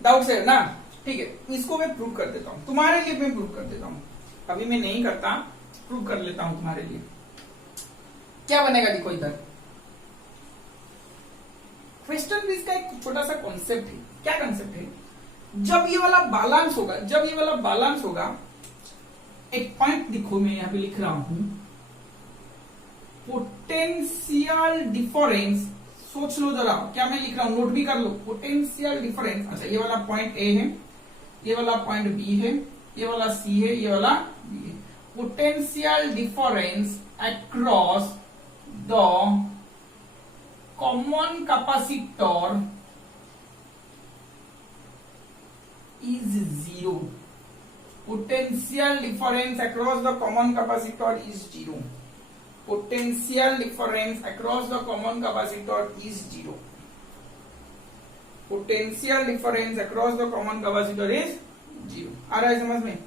डाउट से ना, ठीक है इसको मैं प्रूव कर देता हूं तुम्हारे लिए, मैं प्रूव कर देता हूं, अभी मैं नहीं करता, प्रूव कर लेता हूं तुम्हारे लिए। क्या बनेगा देखो इधर, वेस्टर्न ब्रिज का एक छोटा सा कॉन्सेप्ट है। क्या कॉन्सेप्ट है, जब ये वाला बैलेंस होगा, जब ये वाला बैलेंस होगा, एक पॉइंट देखो मैं यहां पे लिख रहा हूं, पोटेंशियल डिफरेंस, सोच लो जरा क्या मैं लिख रहा हूं, नोट भी कर लो। पोटेंशियल डिफरेंस, अच्छा ये वाला पॉइंट ए है, ये वाला पॉइंट बी है, ये वाला सी है, ये वाला बी है। Potential difference across the common capacitor is zero. Potential difference across the common capacitor is zero. Potential difference across the common capacitor is zero. Potential difference across the common capacitor is zero. आ रहा है समझ में,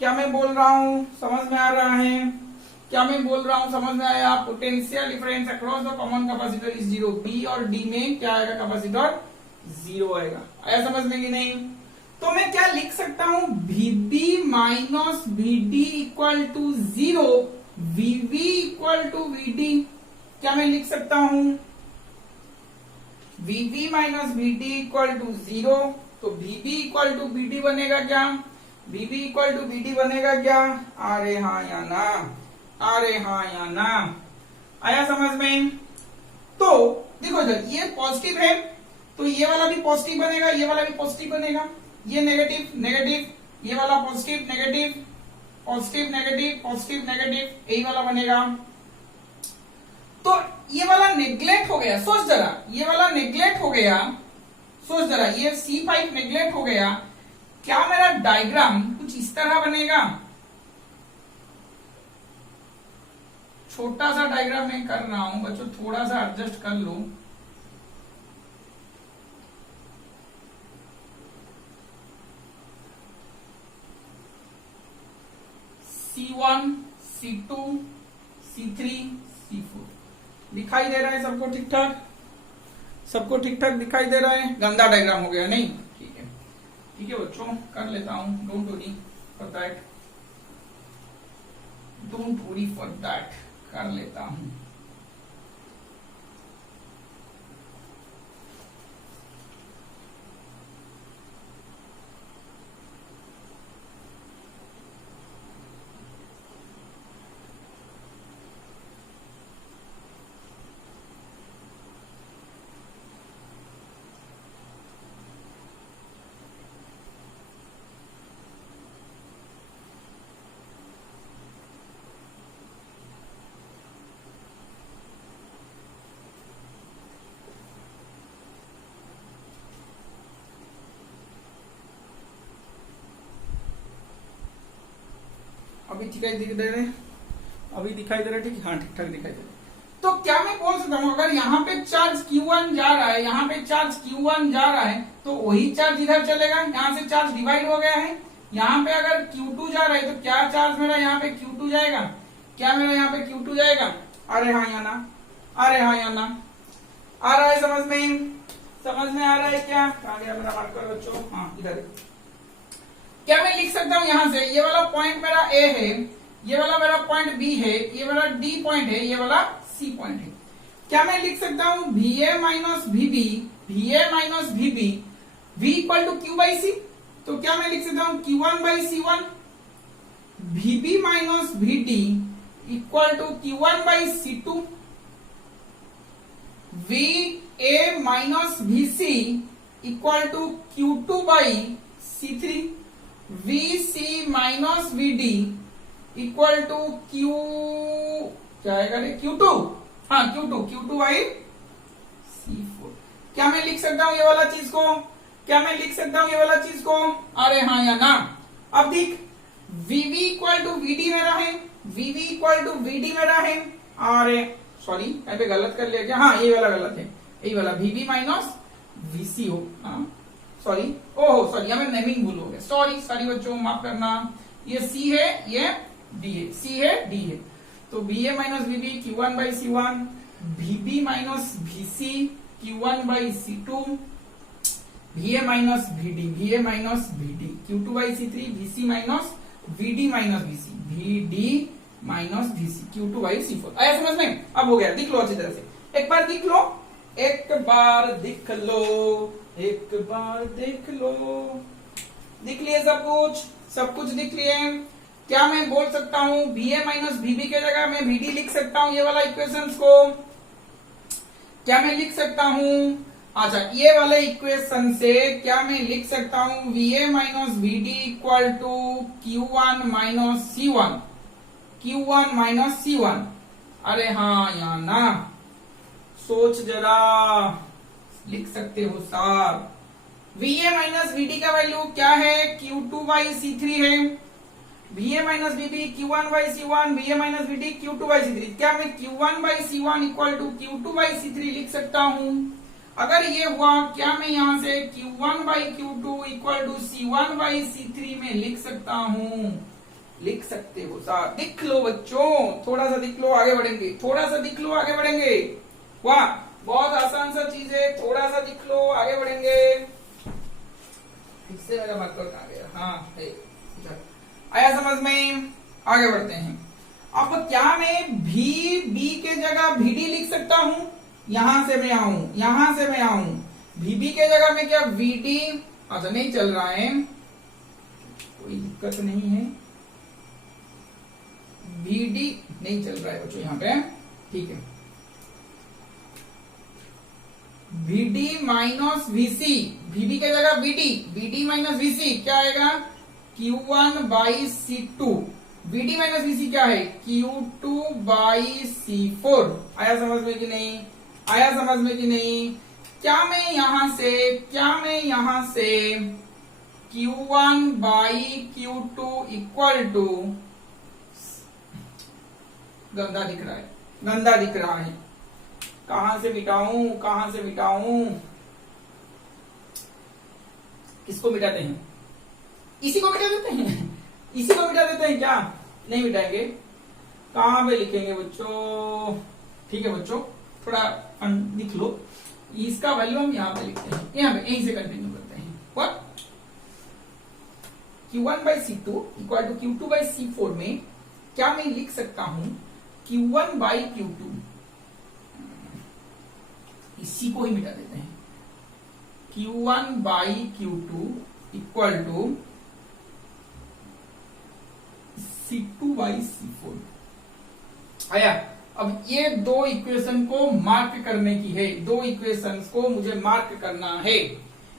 क्या मैं बोल रहा हूं समझ में आ रहा है, क्या मैं बोल रहा हूं समझ में आया। Potential difference across the common capacitor is zero. B और डी में क्या आएगा, कैपेसिटर जीरो आएगा। आया समझ में कि नहीं। तो मैं क्या लिख सकता हूं, VB minus VD equal to जीरो, VV इक्वल टू VD। क्या मैं लिख सकता हूं, VV minus VD equal to जीरो, तो VB इक्वल टू VD बनेगा क्या, VB इक्वल टू VD बनेगा क्या। अरे हाँ या ना, अरे हाँ या ना, आया समझ में। तो देखो इधर ये पॉजिटिव है तो ये वाला भी पॉजिटिव बनेगा, ये वाला भी पॉजिटिव बनेगा, ये नेगेटिव नेगेटिव, ये वाला positive negative, positive negative positive negative, यही वाला बनेगा। तो ये वाला नेग्लेक्ट हो गया, सोच जरा, ये वाला नेग्लेक्ट हो गया, सोच जरा, ये C5 नेग्लेक्ट हो गया। क्या मेरा डायग्राम कुछ इस तरह बनेगा, छोटा सा डायग्राम मैं कर रहा हूं बच्चों, थोड़ा सा एडजस्ट कर लो। C1, C2, C3, C4 दिखाई दे रहा है सबको ठीक ठाक? सबको ठीक ठाक दिखाई दे रहा है? गंदा डायग्राम हो गया नहीं? ठीक है बच्चों, कर लेता हूं। Don't worry for that, don't worry for that, कर लेता हूं। अभी ठीक है दिख दे रहे, अभी दिखाई दे रहा है ठीक? हाँ ठीक ठाक दिखाई दे रहा है। तो क्या मैं बोल सकता हूं, अगर यहाँ पे चार्ज Q1 जा रहा है, यहाँ पे चार्ज Q1 जा रहा है, तो वही चार्ज इधर चलेगा, यहाँ से चार्ज डिवाइड हो गया है। यहाँ पे अगर Q2 जा रहा है तो क्या चार्ज मेरा यहाँ पे Q2 जाएगा? क्या मेरा यहाँ पे Q2 जाएगा? अरे हाँ या ना? अरे हाँ या ना? आ रहा है समझ में? समझ में आ रहा है क्या? कहाँ गया मेरा मार्कर बच्चों? हाँ इधर। क्या मैं लिख सकता हूं यहां से, ये वाला पॉइंट मेरा ए है, ये वाला मेरा पॉइंट बी है, ये वाला डी पॉइंट है, ये वाला सी पॉइंट है। क्या मैं लिख सकता हूं VA minus VB, VA minus VB, V equal to Q by C? तो क्या मैं लिख सकता हूं Q1 by C1, VB minus VD equal to Q1 by C2, VA minus VC equal to Q2 by C3, VC minus VD equal to Q क्या आएगा रे? Q2, हाँ Q2 बाई C4। क्या मैं लिख सकता हूं ये वाला चीज को? क्या मैं लिख सकता हूं ये वाला चीज को? अरे हाँ या ना? अब देख, VV इक्वल टू VD मेरा है, VV इक्वल टू VD मेरा है। अरे सॉरी, यहाँ पे गलत कर लिया क्या? हाँ ये वाला गलत है, यही वाला VB माइनस VC हो। हाँ सॉरी, ओहो सॉरी, हमें नेमिंग भूल हो गया, सॉरी बच्चों माफ करना। ये C है, ये D है, C है D है। तो VA minus VB Q1 by C1, VB minus VC Q1 by C2, VA minus VD, VA minus VD Q2 by C3, VC minus VD minus VC, VD minus VC Q2 by C4। आया समझ में? अब हो गया, दिख लो अच्छी तरह से, एक बार दिख लो, एक बार दिख लो, एक बार देख लो। दिख लिए सब कुछ दिख लिए। क्या मैं बोल सकता हूं VA माइनस VB के जगह मैं VD लिख सकता हूं ये वाला इक्वेशंस को? क्या मैं लिख सकता हूं? अच्छा, ये वाले इक्वेशन से क्या मैं लिख सकता हूं VA minus VD equal to Q1 minus C1, Q1 minus C1? अरे हाँ या ना? सोच जरा, लिख सकते हो साहब। VA माइनस VD का वैल्यू क्या है? Q2 बाई C3 है। VA minus VB Q1 by C1, VA minus VD Q2 by C3। क्या मैं Q1 by C1 equal to Q2 by C3 लिख सकता हूं? अगर ये हुआ, क्या मैं यहां से Q1 by Q2 equal to C1 by C3 में लिख सकता हूं? लिख सकते हो साहब। दिख लो बच्चों, थोड़ा सा दिख लो, आगे बढ़ेंगे, थोड़ा सा दिख लो, आगे बढ़ेंगे। वाह, बहुत आसान सा चीज है, थोड़ा सा दिख लो, आगे बढ़ेंगे। इससे मेरा मार्कर कहां गया? हाँ आया समझ में? आगे बढ़ते हैं। अब क्या मैं VB के जगह VD लिख सकता हूं? यहां से मैं आऊं, यहां से मैं आऊं, VB के जगह में क्या VD? अच्छा नहीं चल रहा है, कोई दिक्कत नहीं है, VD नहीं चल रहा है बच्चों यहाँ पे, ठीक है। VD माइनस VC, VB के जगह VD माइनस VC क्या आएगा? Q1 by C2। VD minus VC क्या है? Q2 by C4। आया समझ में कि नहीं? आया समझ में कि नहीं? क्या मैं यहां से Q1 by Q2 equal to, गंदा दिख रहा है, कहां से मिटाऊं? किसको मिटाते हैं? इसी को मिटा देते हैं क्या? नहीं मिटाएंगे। कहां पे लिखेंगे बच्चों? ठीक है बच्चों, थोड़ा लिख लो। इसका वैल्यू हम यहाँ पे लिखते हैं, यहाँ पे यहीं से कंटिन्यू करते हैं। What Q1 by C2 equal to Q2 by C4 में क्या मैं लिख सकता हूं Q1 by Q2, इसी को ही मिटा देते हैं। Q1 by Q2 equal to C2 by C4 आया। अब ये दो इक्वेशन को मार्क करने की है, दो इक्वेशंस को मुझे मार्क करना है।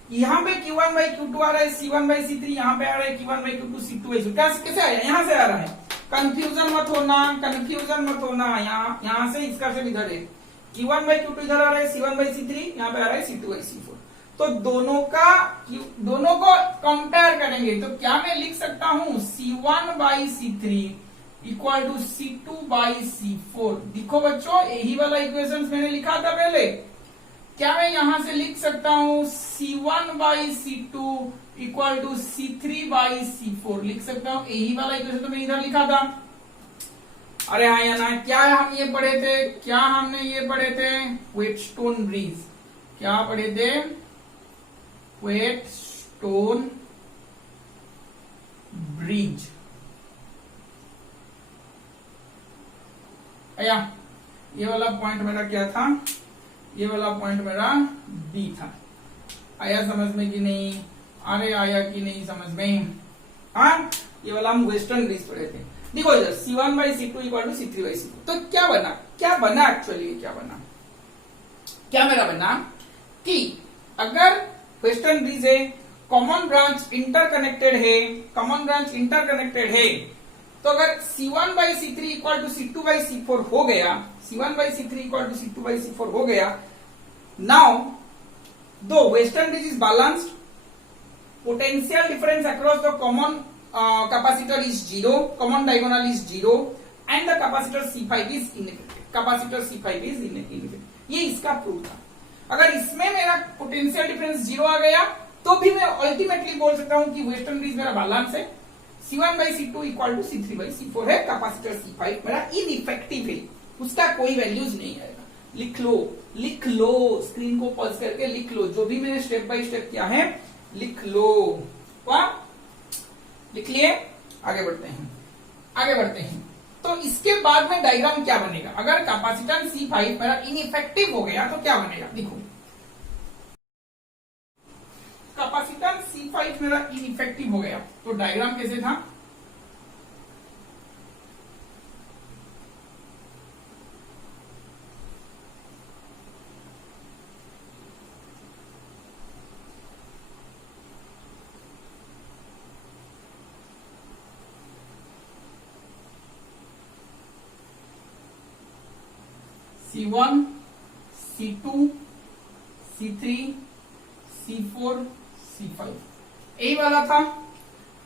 यहाँ पे Q1 by Q2 आ रहा है, C1 by C3 यहाँ पे आ रहा है, Q1 by Q2 C2 by C3 कैसे आया? यहाँ से आ रहा है। कंफ्यूजन मत होना, कंफ्यूजन मत होना। यहाँ से इसका से इधर है, Q1 by Q2 इधर आ रहा है, C1 by C3 यहाँ पे आ रहा है, C2 by C4। तो दोनों को कंपेयर करेंगे तो क्या मैं लिख सकता हूं C1 by C3 equal to C2 by C4। देखो बच्चों, यही वाला इक्वेशन मैंने लिखा था पहले। क्या मैं यहां से लिख सकता हूं C1 by C2 equal to C3 by C4? लिख सकता हूं, यही वाला इक्वेशन तो मैंने इधर लिखा था। अरे हाँ या ना, क्या हम ये पढ़े थे? क्या हमने ये पढ़े थे? व्हेटस्टोन ब्रिज। क्या पढ़े थे? व्हेटस्टोन ब्रिज। आया? ये वाला पॉइंट मेरा क्या था? ये वाला पॉइंट मेरा बी था। आया समझ में कि नहीं? अरे आया कि नहीं समझ में? हाँ, ये वाला हम वेस्टर्न ब्रिज पढ़े थे। देखो इधर C1 by C2 equal to C3 by C4। तो क्या बना एक्चुअली? क्या मेरा बना कि अगर वेस्टर्न ब्रिज है, कॉमन ब्रांच इंटरकनेक्टेड है, तो अगर C1 by C3 equal to C2 by C4 हो गया, C1 by C3 equal to C2 by C4 हो गया, नाउ दो western bridge is balanced, potential difference across the common capacitor is 0, common diagonal is 0 and the capacitor C5 is ineffective। ये इसका proof था। अगर इसमें मेरा पोटेंशियल डिफरेंस 0 आ गया तो भी मैं अल्टीमेटली बोल सकता हूं कि वेस्टर्न ब्रिज मेरा बैलेंस है। C1 by C2 equal to C3 by C4 है, कैपेसिटर C5 मेरा इनइफेक्टिव है, उसका कोई वैल्यूज नहीं आएगा। लिख लो, स्क्रीन को पॉज करके लिख लो, जो भी मैंने स्टेप बाय स्टेप किया है लिख लो। लिख लिए? आगे बढ़ते हैं। तो इसके बाद में डायग्राम क्या बनेगा? अगर कैपेसिटेंस C5 मेरा इनइफेक्टिव हो गया तो क्या बनेगा? देखो, कैपेसिटेंस C5 मेरा इनइफेक्टिव हो गया तो डायग्राम कैसे था? C1, C2, C3, C4, C5 यही वाला था।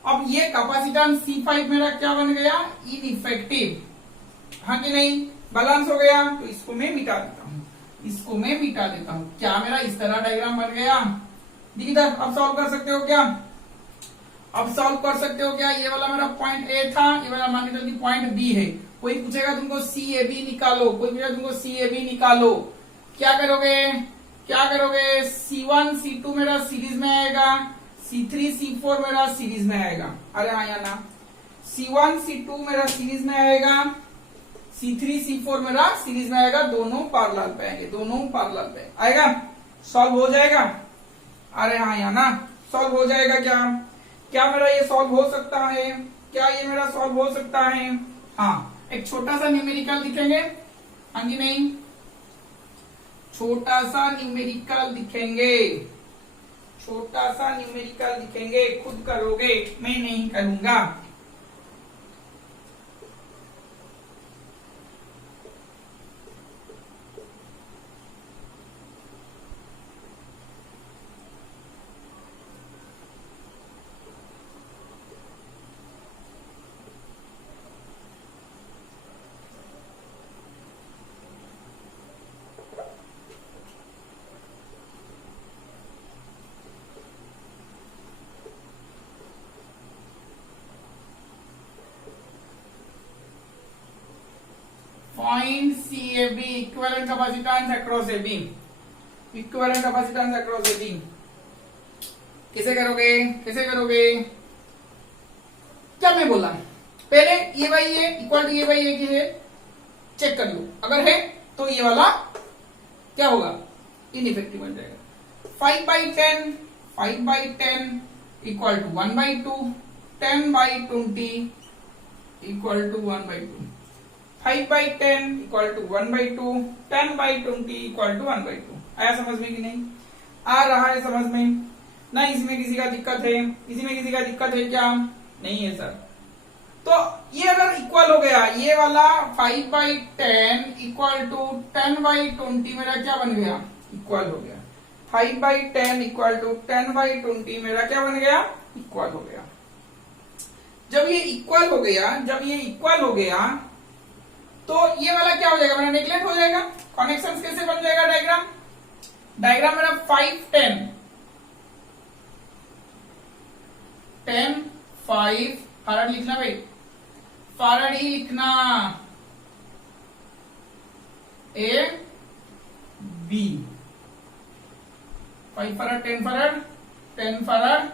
अब ये कैपेसिटेंस C5 मेरा क्या बन गया? इनइफेक्टिव। हाँ कि नहीं? बैलेंस हो गया तो इसको मैं मिटा देता हूं। क्या मेरा इस तरह डायग्राम बन गया? इधर अब सॉल्व कर सकते हो क्या? ये वाला मेरा पॉइंट ए था, ये वाला मान के चलिए पॉइंट बी है। कोई पूछेगा तुमको CAB निकालो, क्या करोगे? C1 C2 मेरा सीरीज में आएगा, C3 C4 मेरा सीरीज में आएगा। अरे हाँ या ना? C1 C2 मेरा सीरीज में आएगा, C3 C4 मेरा सीरीज में आएगा, दोनों पैरेलल पे आएगा। सॉल्व हो जाएगा? अरे हाँ या ना? सॉल्व हो जाएगा क्या मेरा ये सॉल्व हो सकता है? क्या ये मेरा सॉल्व हो सकता है? हाँ, एक छोटा सा न्यूमेरिकल दिखेंगे, हाँ कि नहीं? छोटा सा न्यूमेरिकल दिखेंगे, खुद करोगे, मैं नहीं करूंगा। Find C A B, equivalent capacitance across A B, equivalent capacitance across A B. कैसे करोगे, कैसे करोगे? क्या मैं बोला पहले, ये बाई ये इक्वल टू ये बाई ये की है, चेक कर लो, अगर है तो ये वाला क्या होगा, इनइफेक्टिव बन जाएगा। 5/10, 5/10 equal to 1/2, 10/20 equal to 1/2, 5/10 equal to 1/2, 10/20 equal to 1/2। आया समझ में कि नहीं? आ रहा है समझ में? ना इसमें किसी का दिक्कत है? इसमें किसी का दिक्कत है क्या? नहीं है सर। तो ये अगर इक्वल हो गया, ये वाला 5/10 इक्वल टू 10/20 मेरा क्या बन गया, इक्वल हो गया। 5/10 इक्वल टू 10/20 मेरा क्या बन गया, इक्वल हो गया। जब ये इक्वल हो गया, जब ये इक्वल हो गया तो ये वाला क्या हो जाएगा, मेरा नेगलेक्ट हो जाएगा। कनेक्शन कैसे बन जाएगा डायग्राम, डायग्राम मेरा 5/10, 10 5 फैराड लिखना भाई, फैराड ही लिखना, A B, 5 farad 10 farad 10 farad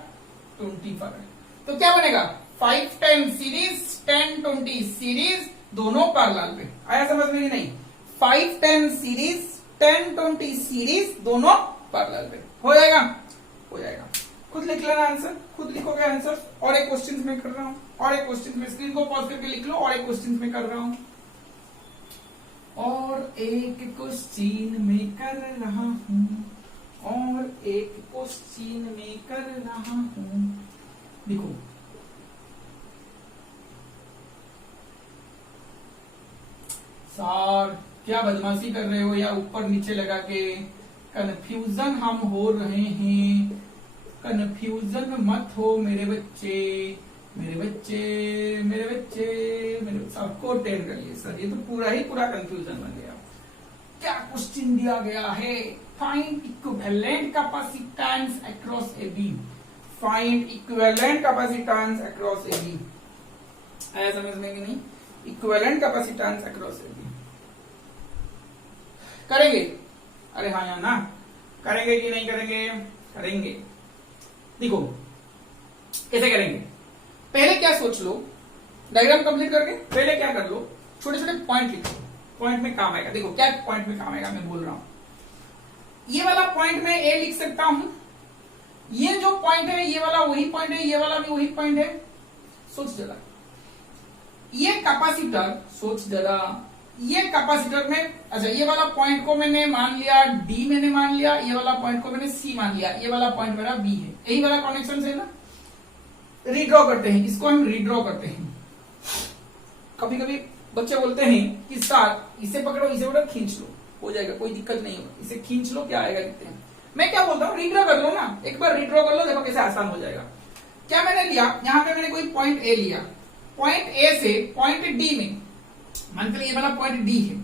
20 farad. तो क्या बनेगा, 5-10 सीरीज 10-20 सीरीज दोनों पैरेलल पे। आया समझ में कि नहीं? 5-10 सीरीज 10-20 सीरीज दोनों पैरेलल पे हो जाएगा, हो जाएगा। खुद लिख लेना आंसर, खुद लिखोगे आंसर। और एक क्वेश्चन में कर रहा हूं, और एक क्वेश्चन में, स्क्रीन को पॉज करके लिख लो, और एक क्वेश्चन में कर रहा हूं, और एक क्वेश्चन में कर रहा हूं, और एक क्वेश्चन में कर रहा हूं। देखो सर क्या बदमाशी कर रहे हो, या ऊपर नीचे लगा के कंफ्यूजन हम हो रहे हैं, कंफ्यूजन मत हो मेरे बच्चे, मेरे बच्चे, मेरे बच्चे, मेरे सबको टेन कर लिए सर, ये तो पूरा ही पूरा कंफ्यूजन बन गया। क्या क्वेश्चन दिया गया है, find equivalent capacitance across A B, find equivalent capacitance across A B. आया समझ में कि नहीं? Equivalent capacitance across A B करेंगे, अरे हाँ या ना, करेंगे कि नहीं करेंगे? करेंगे। देखो कैसे करेंगे, पहले क्या सोच लो, डायग्राम कंप्लीट करके पहले क्या कर लो, छोटे छोटे पॉइंट लिखो, पॉइंट में काम आएगा। देखो क्या पॉइंट में काम आएगा मैं बोल रहा हूं, ये वाला पॉइंट में ए लिख सकता हूं, ये जो पॉइंट है ये वाला वही पॉइंट है, ये वाला भी वही पॉइंट है। सोच जरा, ये कैपेसिटर, सोच जरा, ये कैपेसिटर में, अच्छा ये वाला पॉइंट को मैंने मान लिया डी, मैंने मान लिया, ये वाला पॉइंट को मैंने सी मान लिया, ये वाला पॉइंट मेरा बी है, यही वाला कनेक्शन है ना। रीड्रॉ करते हैं इसको, हम रीड्रॉ करते हैं। कभी कभी बच्चे बोलते हैं कि सर इसे पकड़ो, इसे पकड़ो, खींच लो, हो जाएगा, कोई दिक्कत नहीं होगा, इसे खींच लो, क्या आएगा देखते हैं। मैं क्या बोलता हूँ, रीड्रॉ कर लो ना, एक बार रीड्रॉ कर लो, देखो कैसे आसान हो जाएगा। क्या मैंने लिया, यहाँ पे मैंने कोई पॉइंट ए लिया, पॉइंट ए से पॉइंट डी में, मान के ये वाला पॉइंट डी है,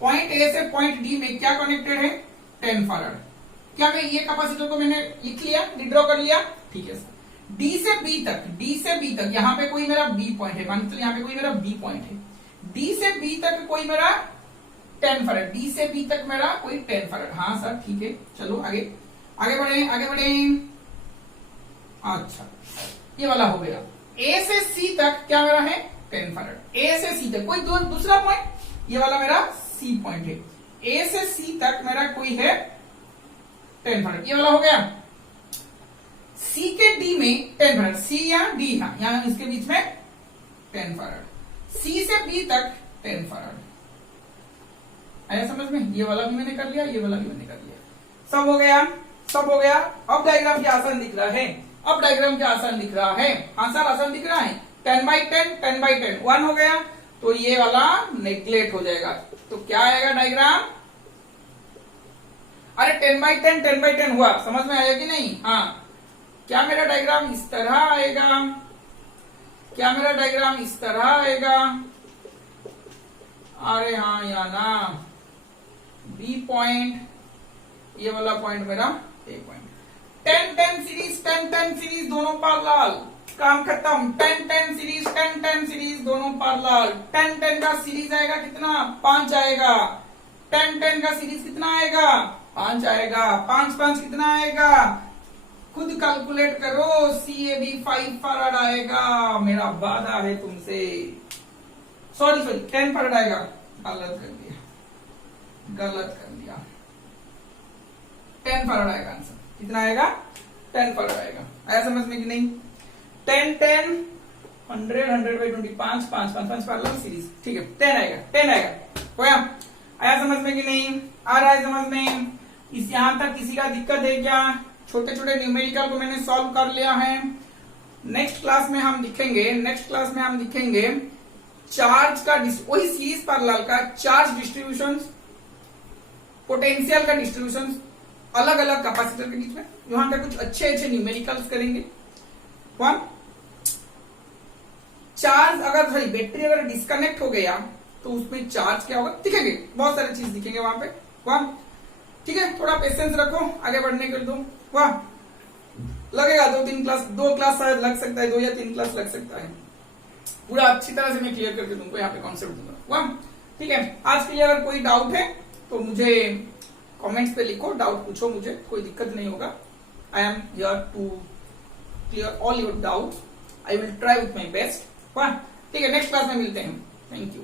पॉइंट ए से पॉइंट डी में क्या कनेक्टेड है, 10 फैराड। क्या मैं ये कैपेसिटर को मैंने लिख लिया, रीड्रॉ कर लिया, ठीक है सर। डी से बी तक, डी से बी तक, यहाँ पे कोई मेरा बी पॉइंट है, मान के यहाँ पे कोई मेरा बी पॉइंट है, डी से बी तक कोई मेरा 10 फैराड, डी से बी तक मेरा कोई 10 फैराड। हाँ सर ठीक है, चलो आगे आगे बढ़े, आगे बढ़े। अच्छा ये वाला हो गया, ए से सी तक क्या मेरा है, 10 फैराड। ए से सी तक कोई दूसरा पॉइंट, ये वाला मेरा सी पॉइंट है, ए से सी तक मेरा कोई है 10 फैराड, ये वाला हो गया। सी के डी में 10 फैराड, सी या डी, यहाँ इसके बीच में 10 फैराड, सी से बी तक 10 फैराड। आया समझ में? ये वाला भी मैंने कर लिया, ये वाला भी मैंने कर लिया, सब हो गया, सब हो गया। अब डायग्राम क्या आसान दिख रहा है, अब डायग्राम क्या आसान दिख रहा है, हाँ सर आसान दिख रहा है। 10/10 10/10 1 हो गया, तो ये वाला नेग्लेक्ट हो जाएगा, तो क्या आएगा डायग्राम, अरे 10/10 10/10 हुआ, समझ में आया कि नहीं? हाँ, क्या मेरा डायग्राम इस तरह आएगा, क्या मेरा डायग्राम इस तरह आएगा, अरे हाँ या ना, बी पॉइंट, ये वाला पॉइंट मेरा ए पॉइंट, 10-10 सीरीज 10-10 सीरीज दोनों पैरेलल, काम खत्म। 10-10 सीरीज, 10-10 सीरीज दोनों पैरेलल। 10-10 का सीरीज आएगा कितना? 5 आएगा। 10-10 का सीरीज कितना आएगा? 5 आएगा। 5-5 कितना आएगा? खुद कैलकुलेट करो। CAB 5 फैराड आएगा। मेरा वादा है तुमसे। सॉरी 10 फैराड आएगा। गलत कर दिया, गलत कर दिया। 10 फैराड आएगा आंसर। कितना आएगा? 10 फैराड आएगा। आया समझ में कि नहीं? 10-10 100/100/20 5 पैरेलल सीरीज। ठीक है, 10 आएगा, 10 आएगा। होया? आया समझ में कि नहीं? आ रहा है समझ में? इस यहां तक किसी का दिक्कत है क्या? छोटे छोटे न्यूमेरिकल को मैंने सॉल्व कर लिया है। नेक्स्ट क्लास में हम दिखेंगे चार्ज का, वही सीरीज पैरेलल का चार्ज डिस्ट्रीब्यूशन, पोटेंशियल का डिस्ट्रीब्यूशन अलग अलग कैपेसिटर के बीच में। यहां पे कुछ अच्छे न्यूमेरिकल्स करेंगे। कौन? चार्ज अगर बैटरी अगर डिस्कनेक्ट हो गया तो उसमें चार्ज क्या होगा दिखेंगे, बहुत सारे चीज दिखेंगे वहां पे। वाह, ठीक है, थोड़ा पेशेंस रखो, आगे बढ़ने के लिए। वाह, लगेगा 2 क्लास शायद लग सकता है, 2 या 3 क्लास लग सकता है। पूरा अच्छी तरह से मैं क्लियर करके तुमको यहाँ पे कॉन्सेप्ट दूंगा। वाह, ठीक है। आज के लिए अगर कोई डाउट है तो मुझे कमेंट्स पे लिखो, डाउट पूछो, मुझे कोई दिक्कत नहीं होगा। I am here to clear all your doubt. I will try with my best. वाह, ठीक है, नेक्स्ट क्लास में मिलते हैं। Thank you.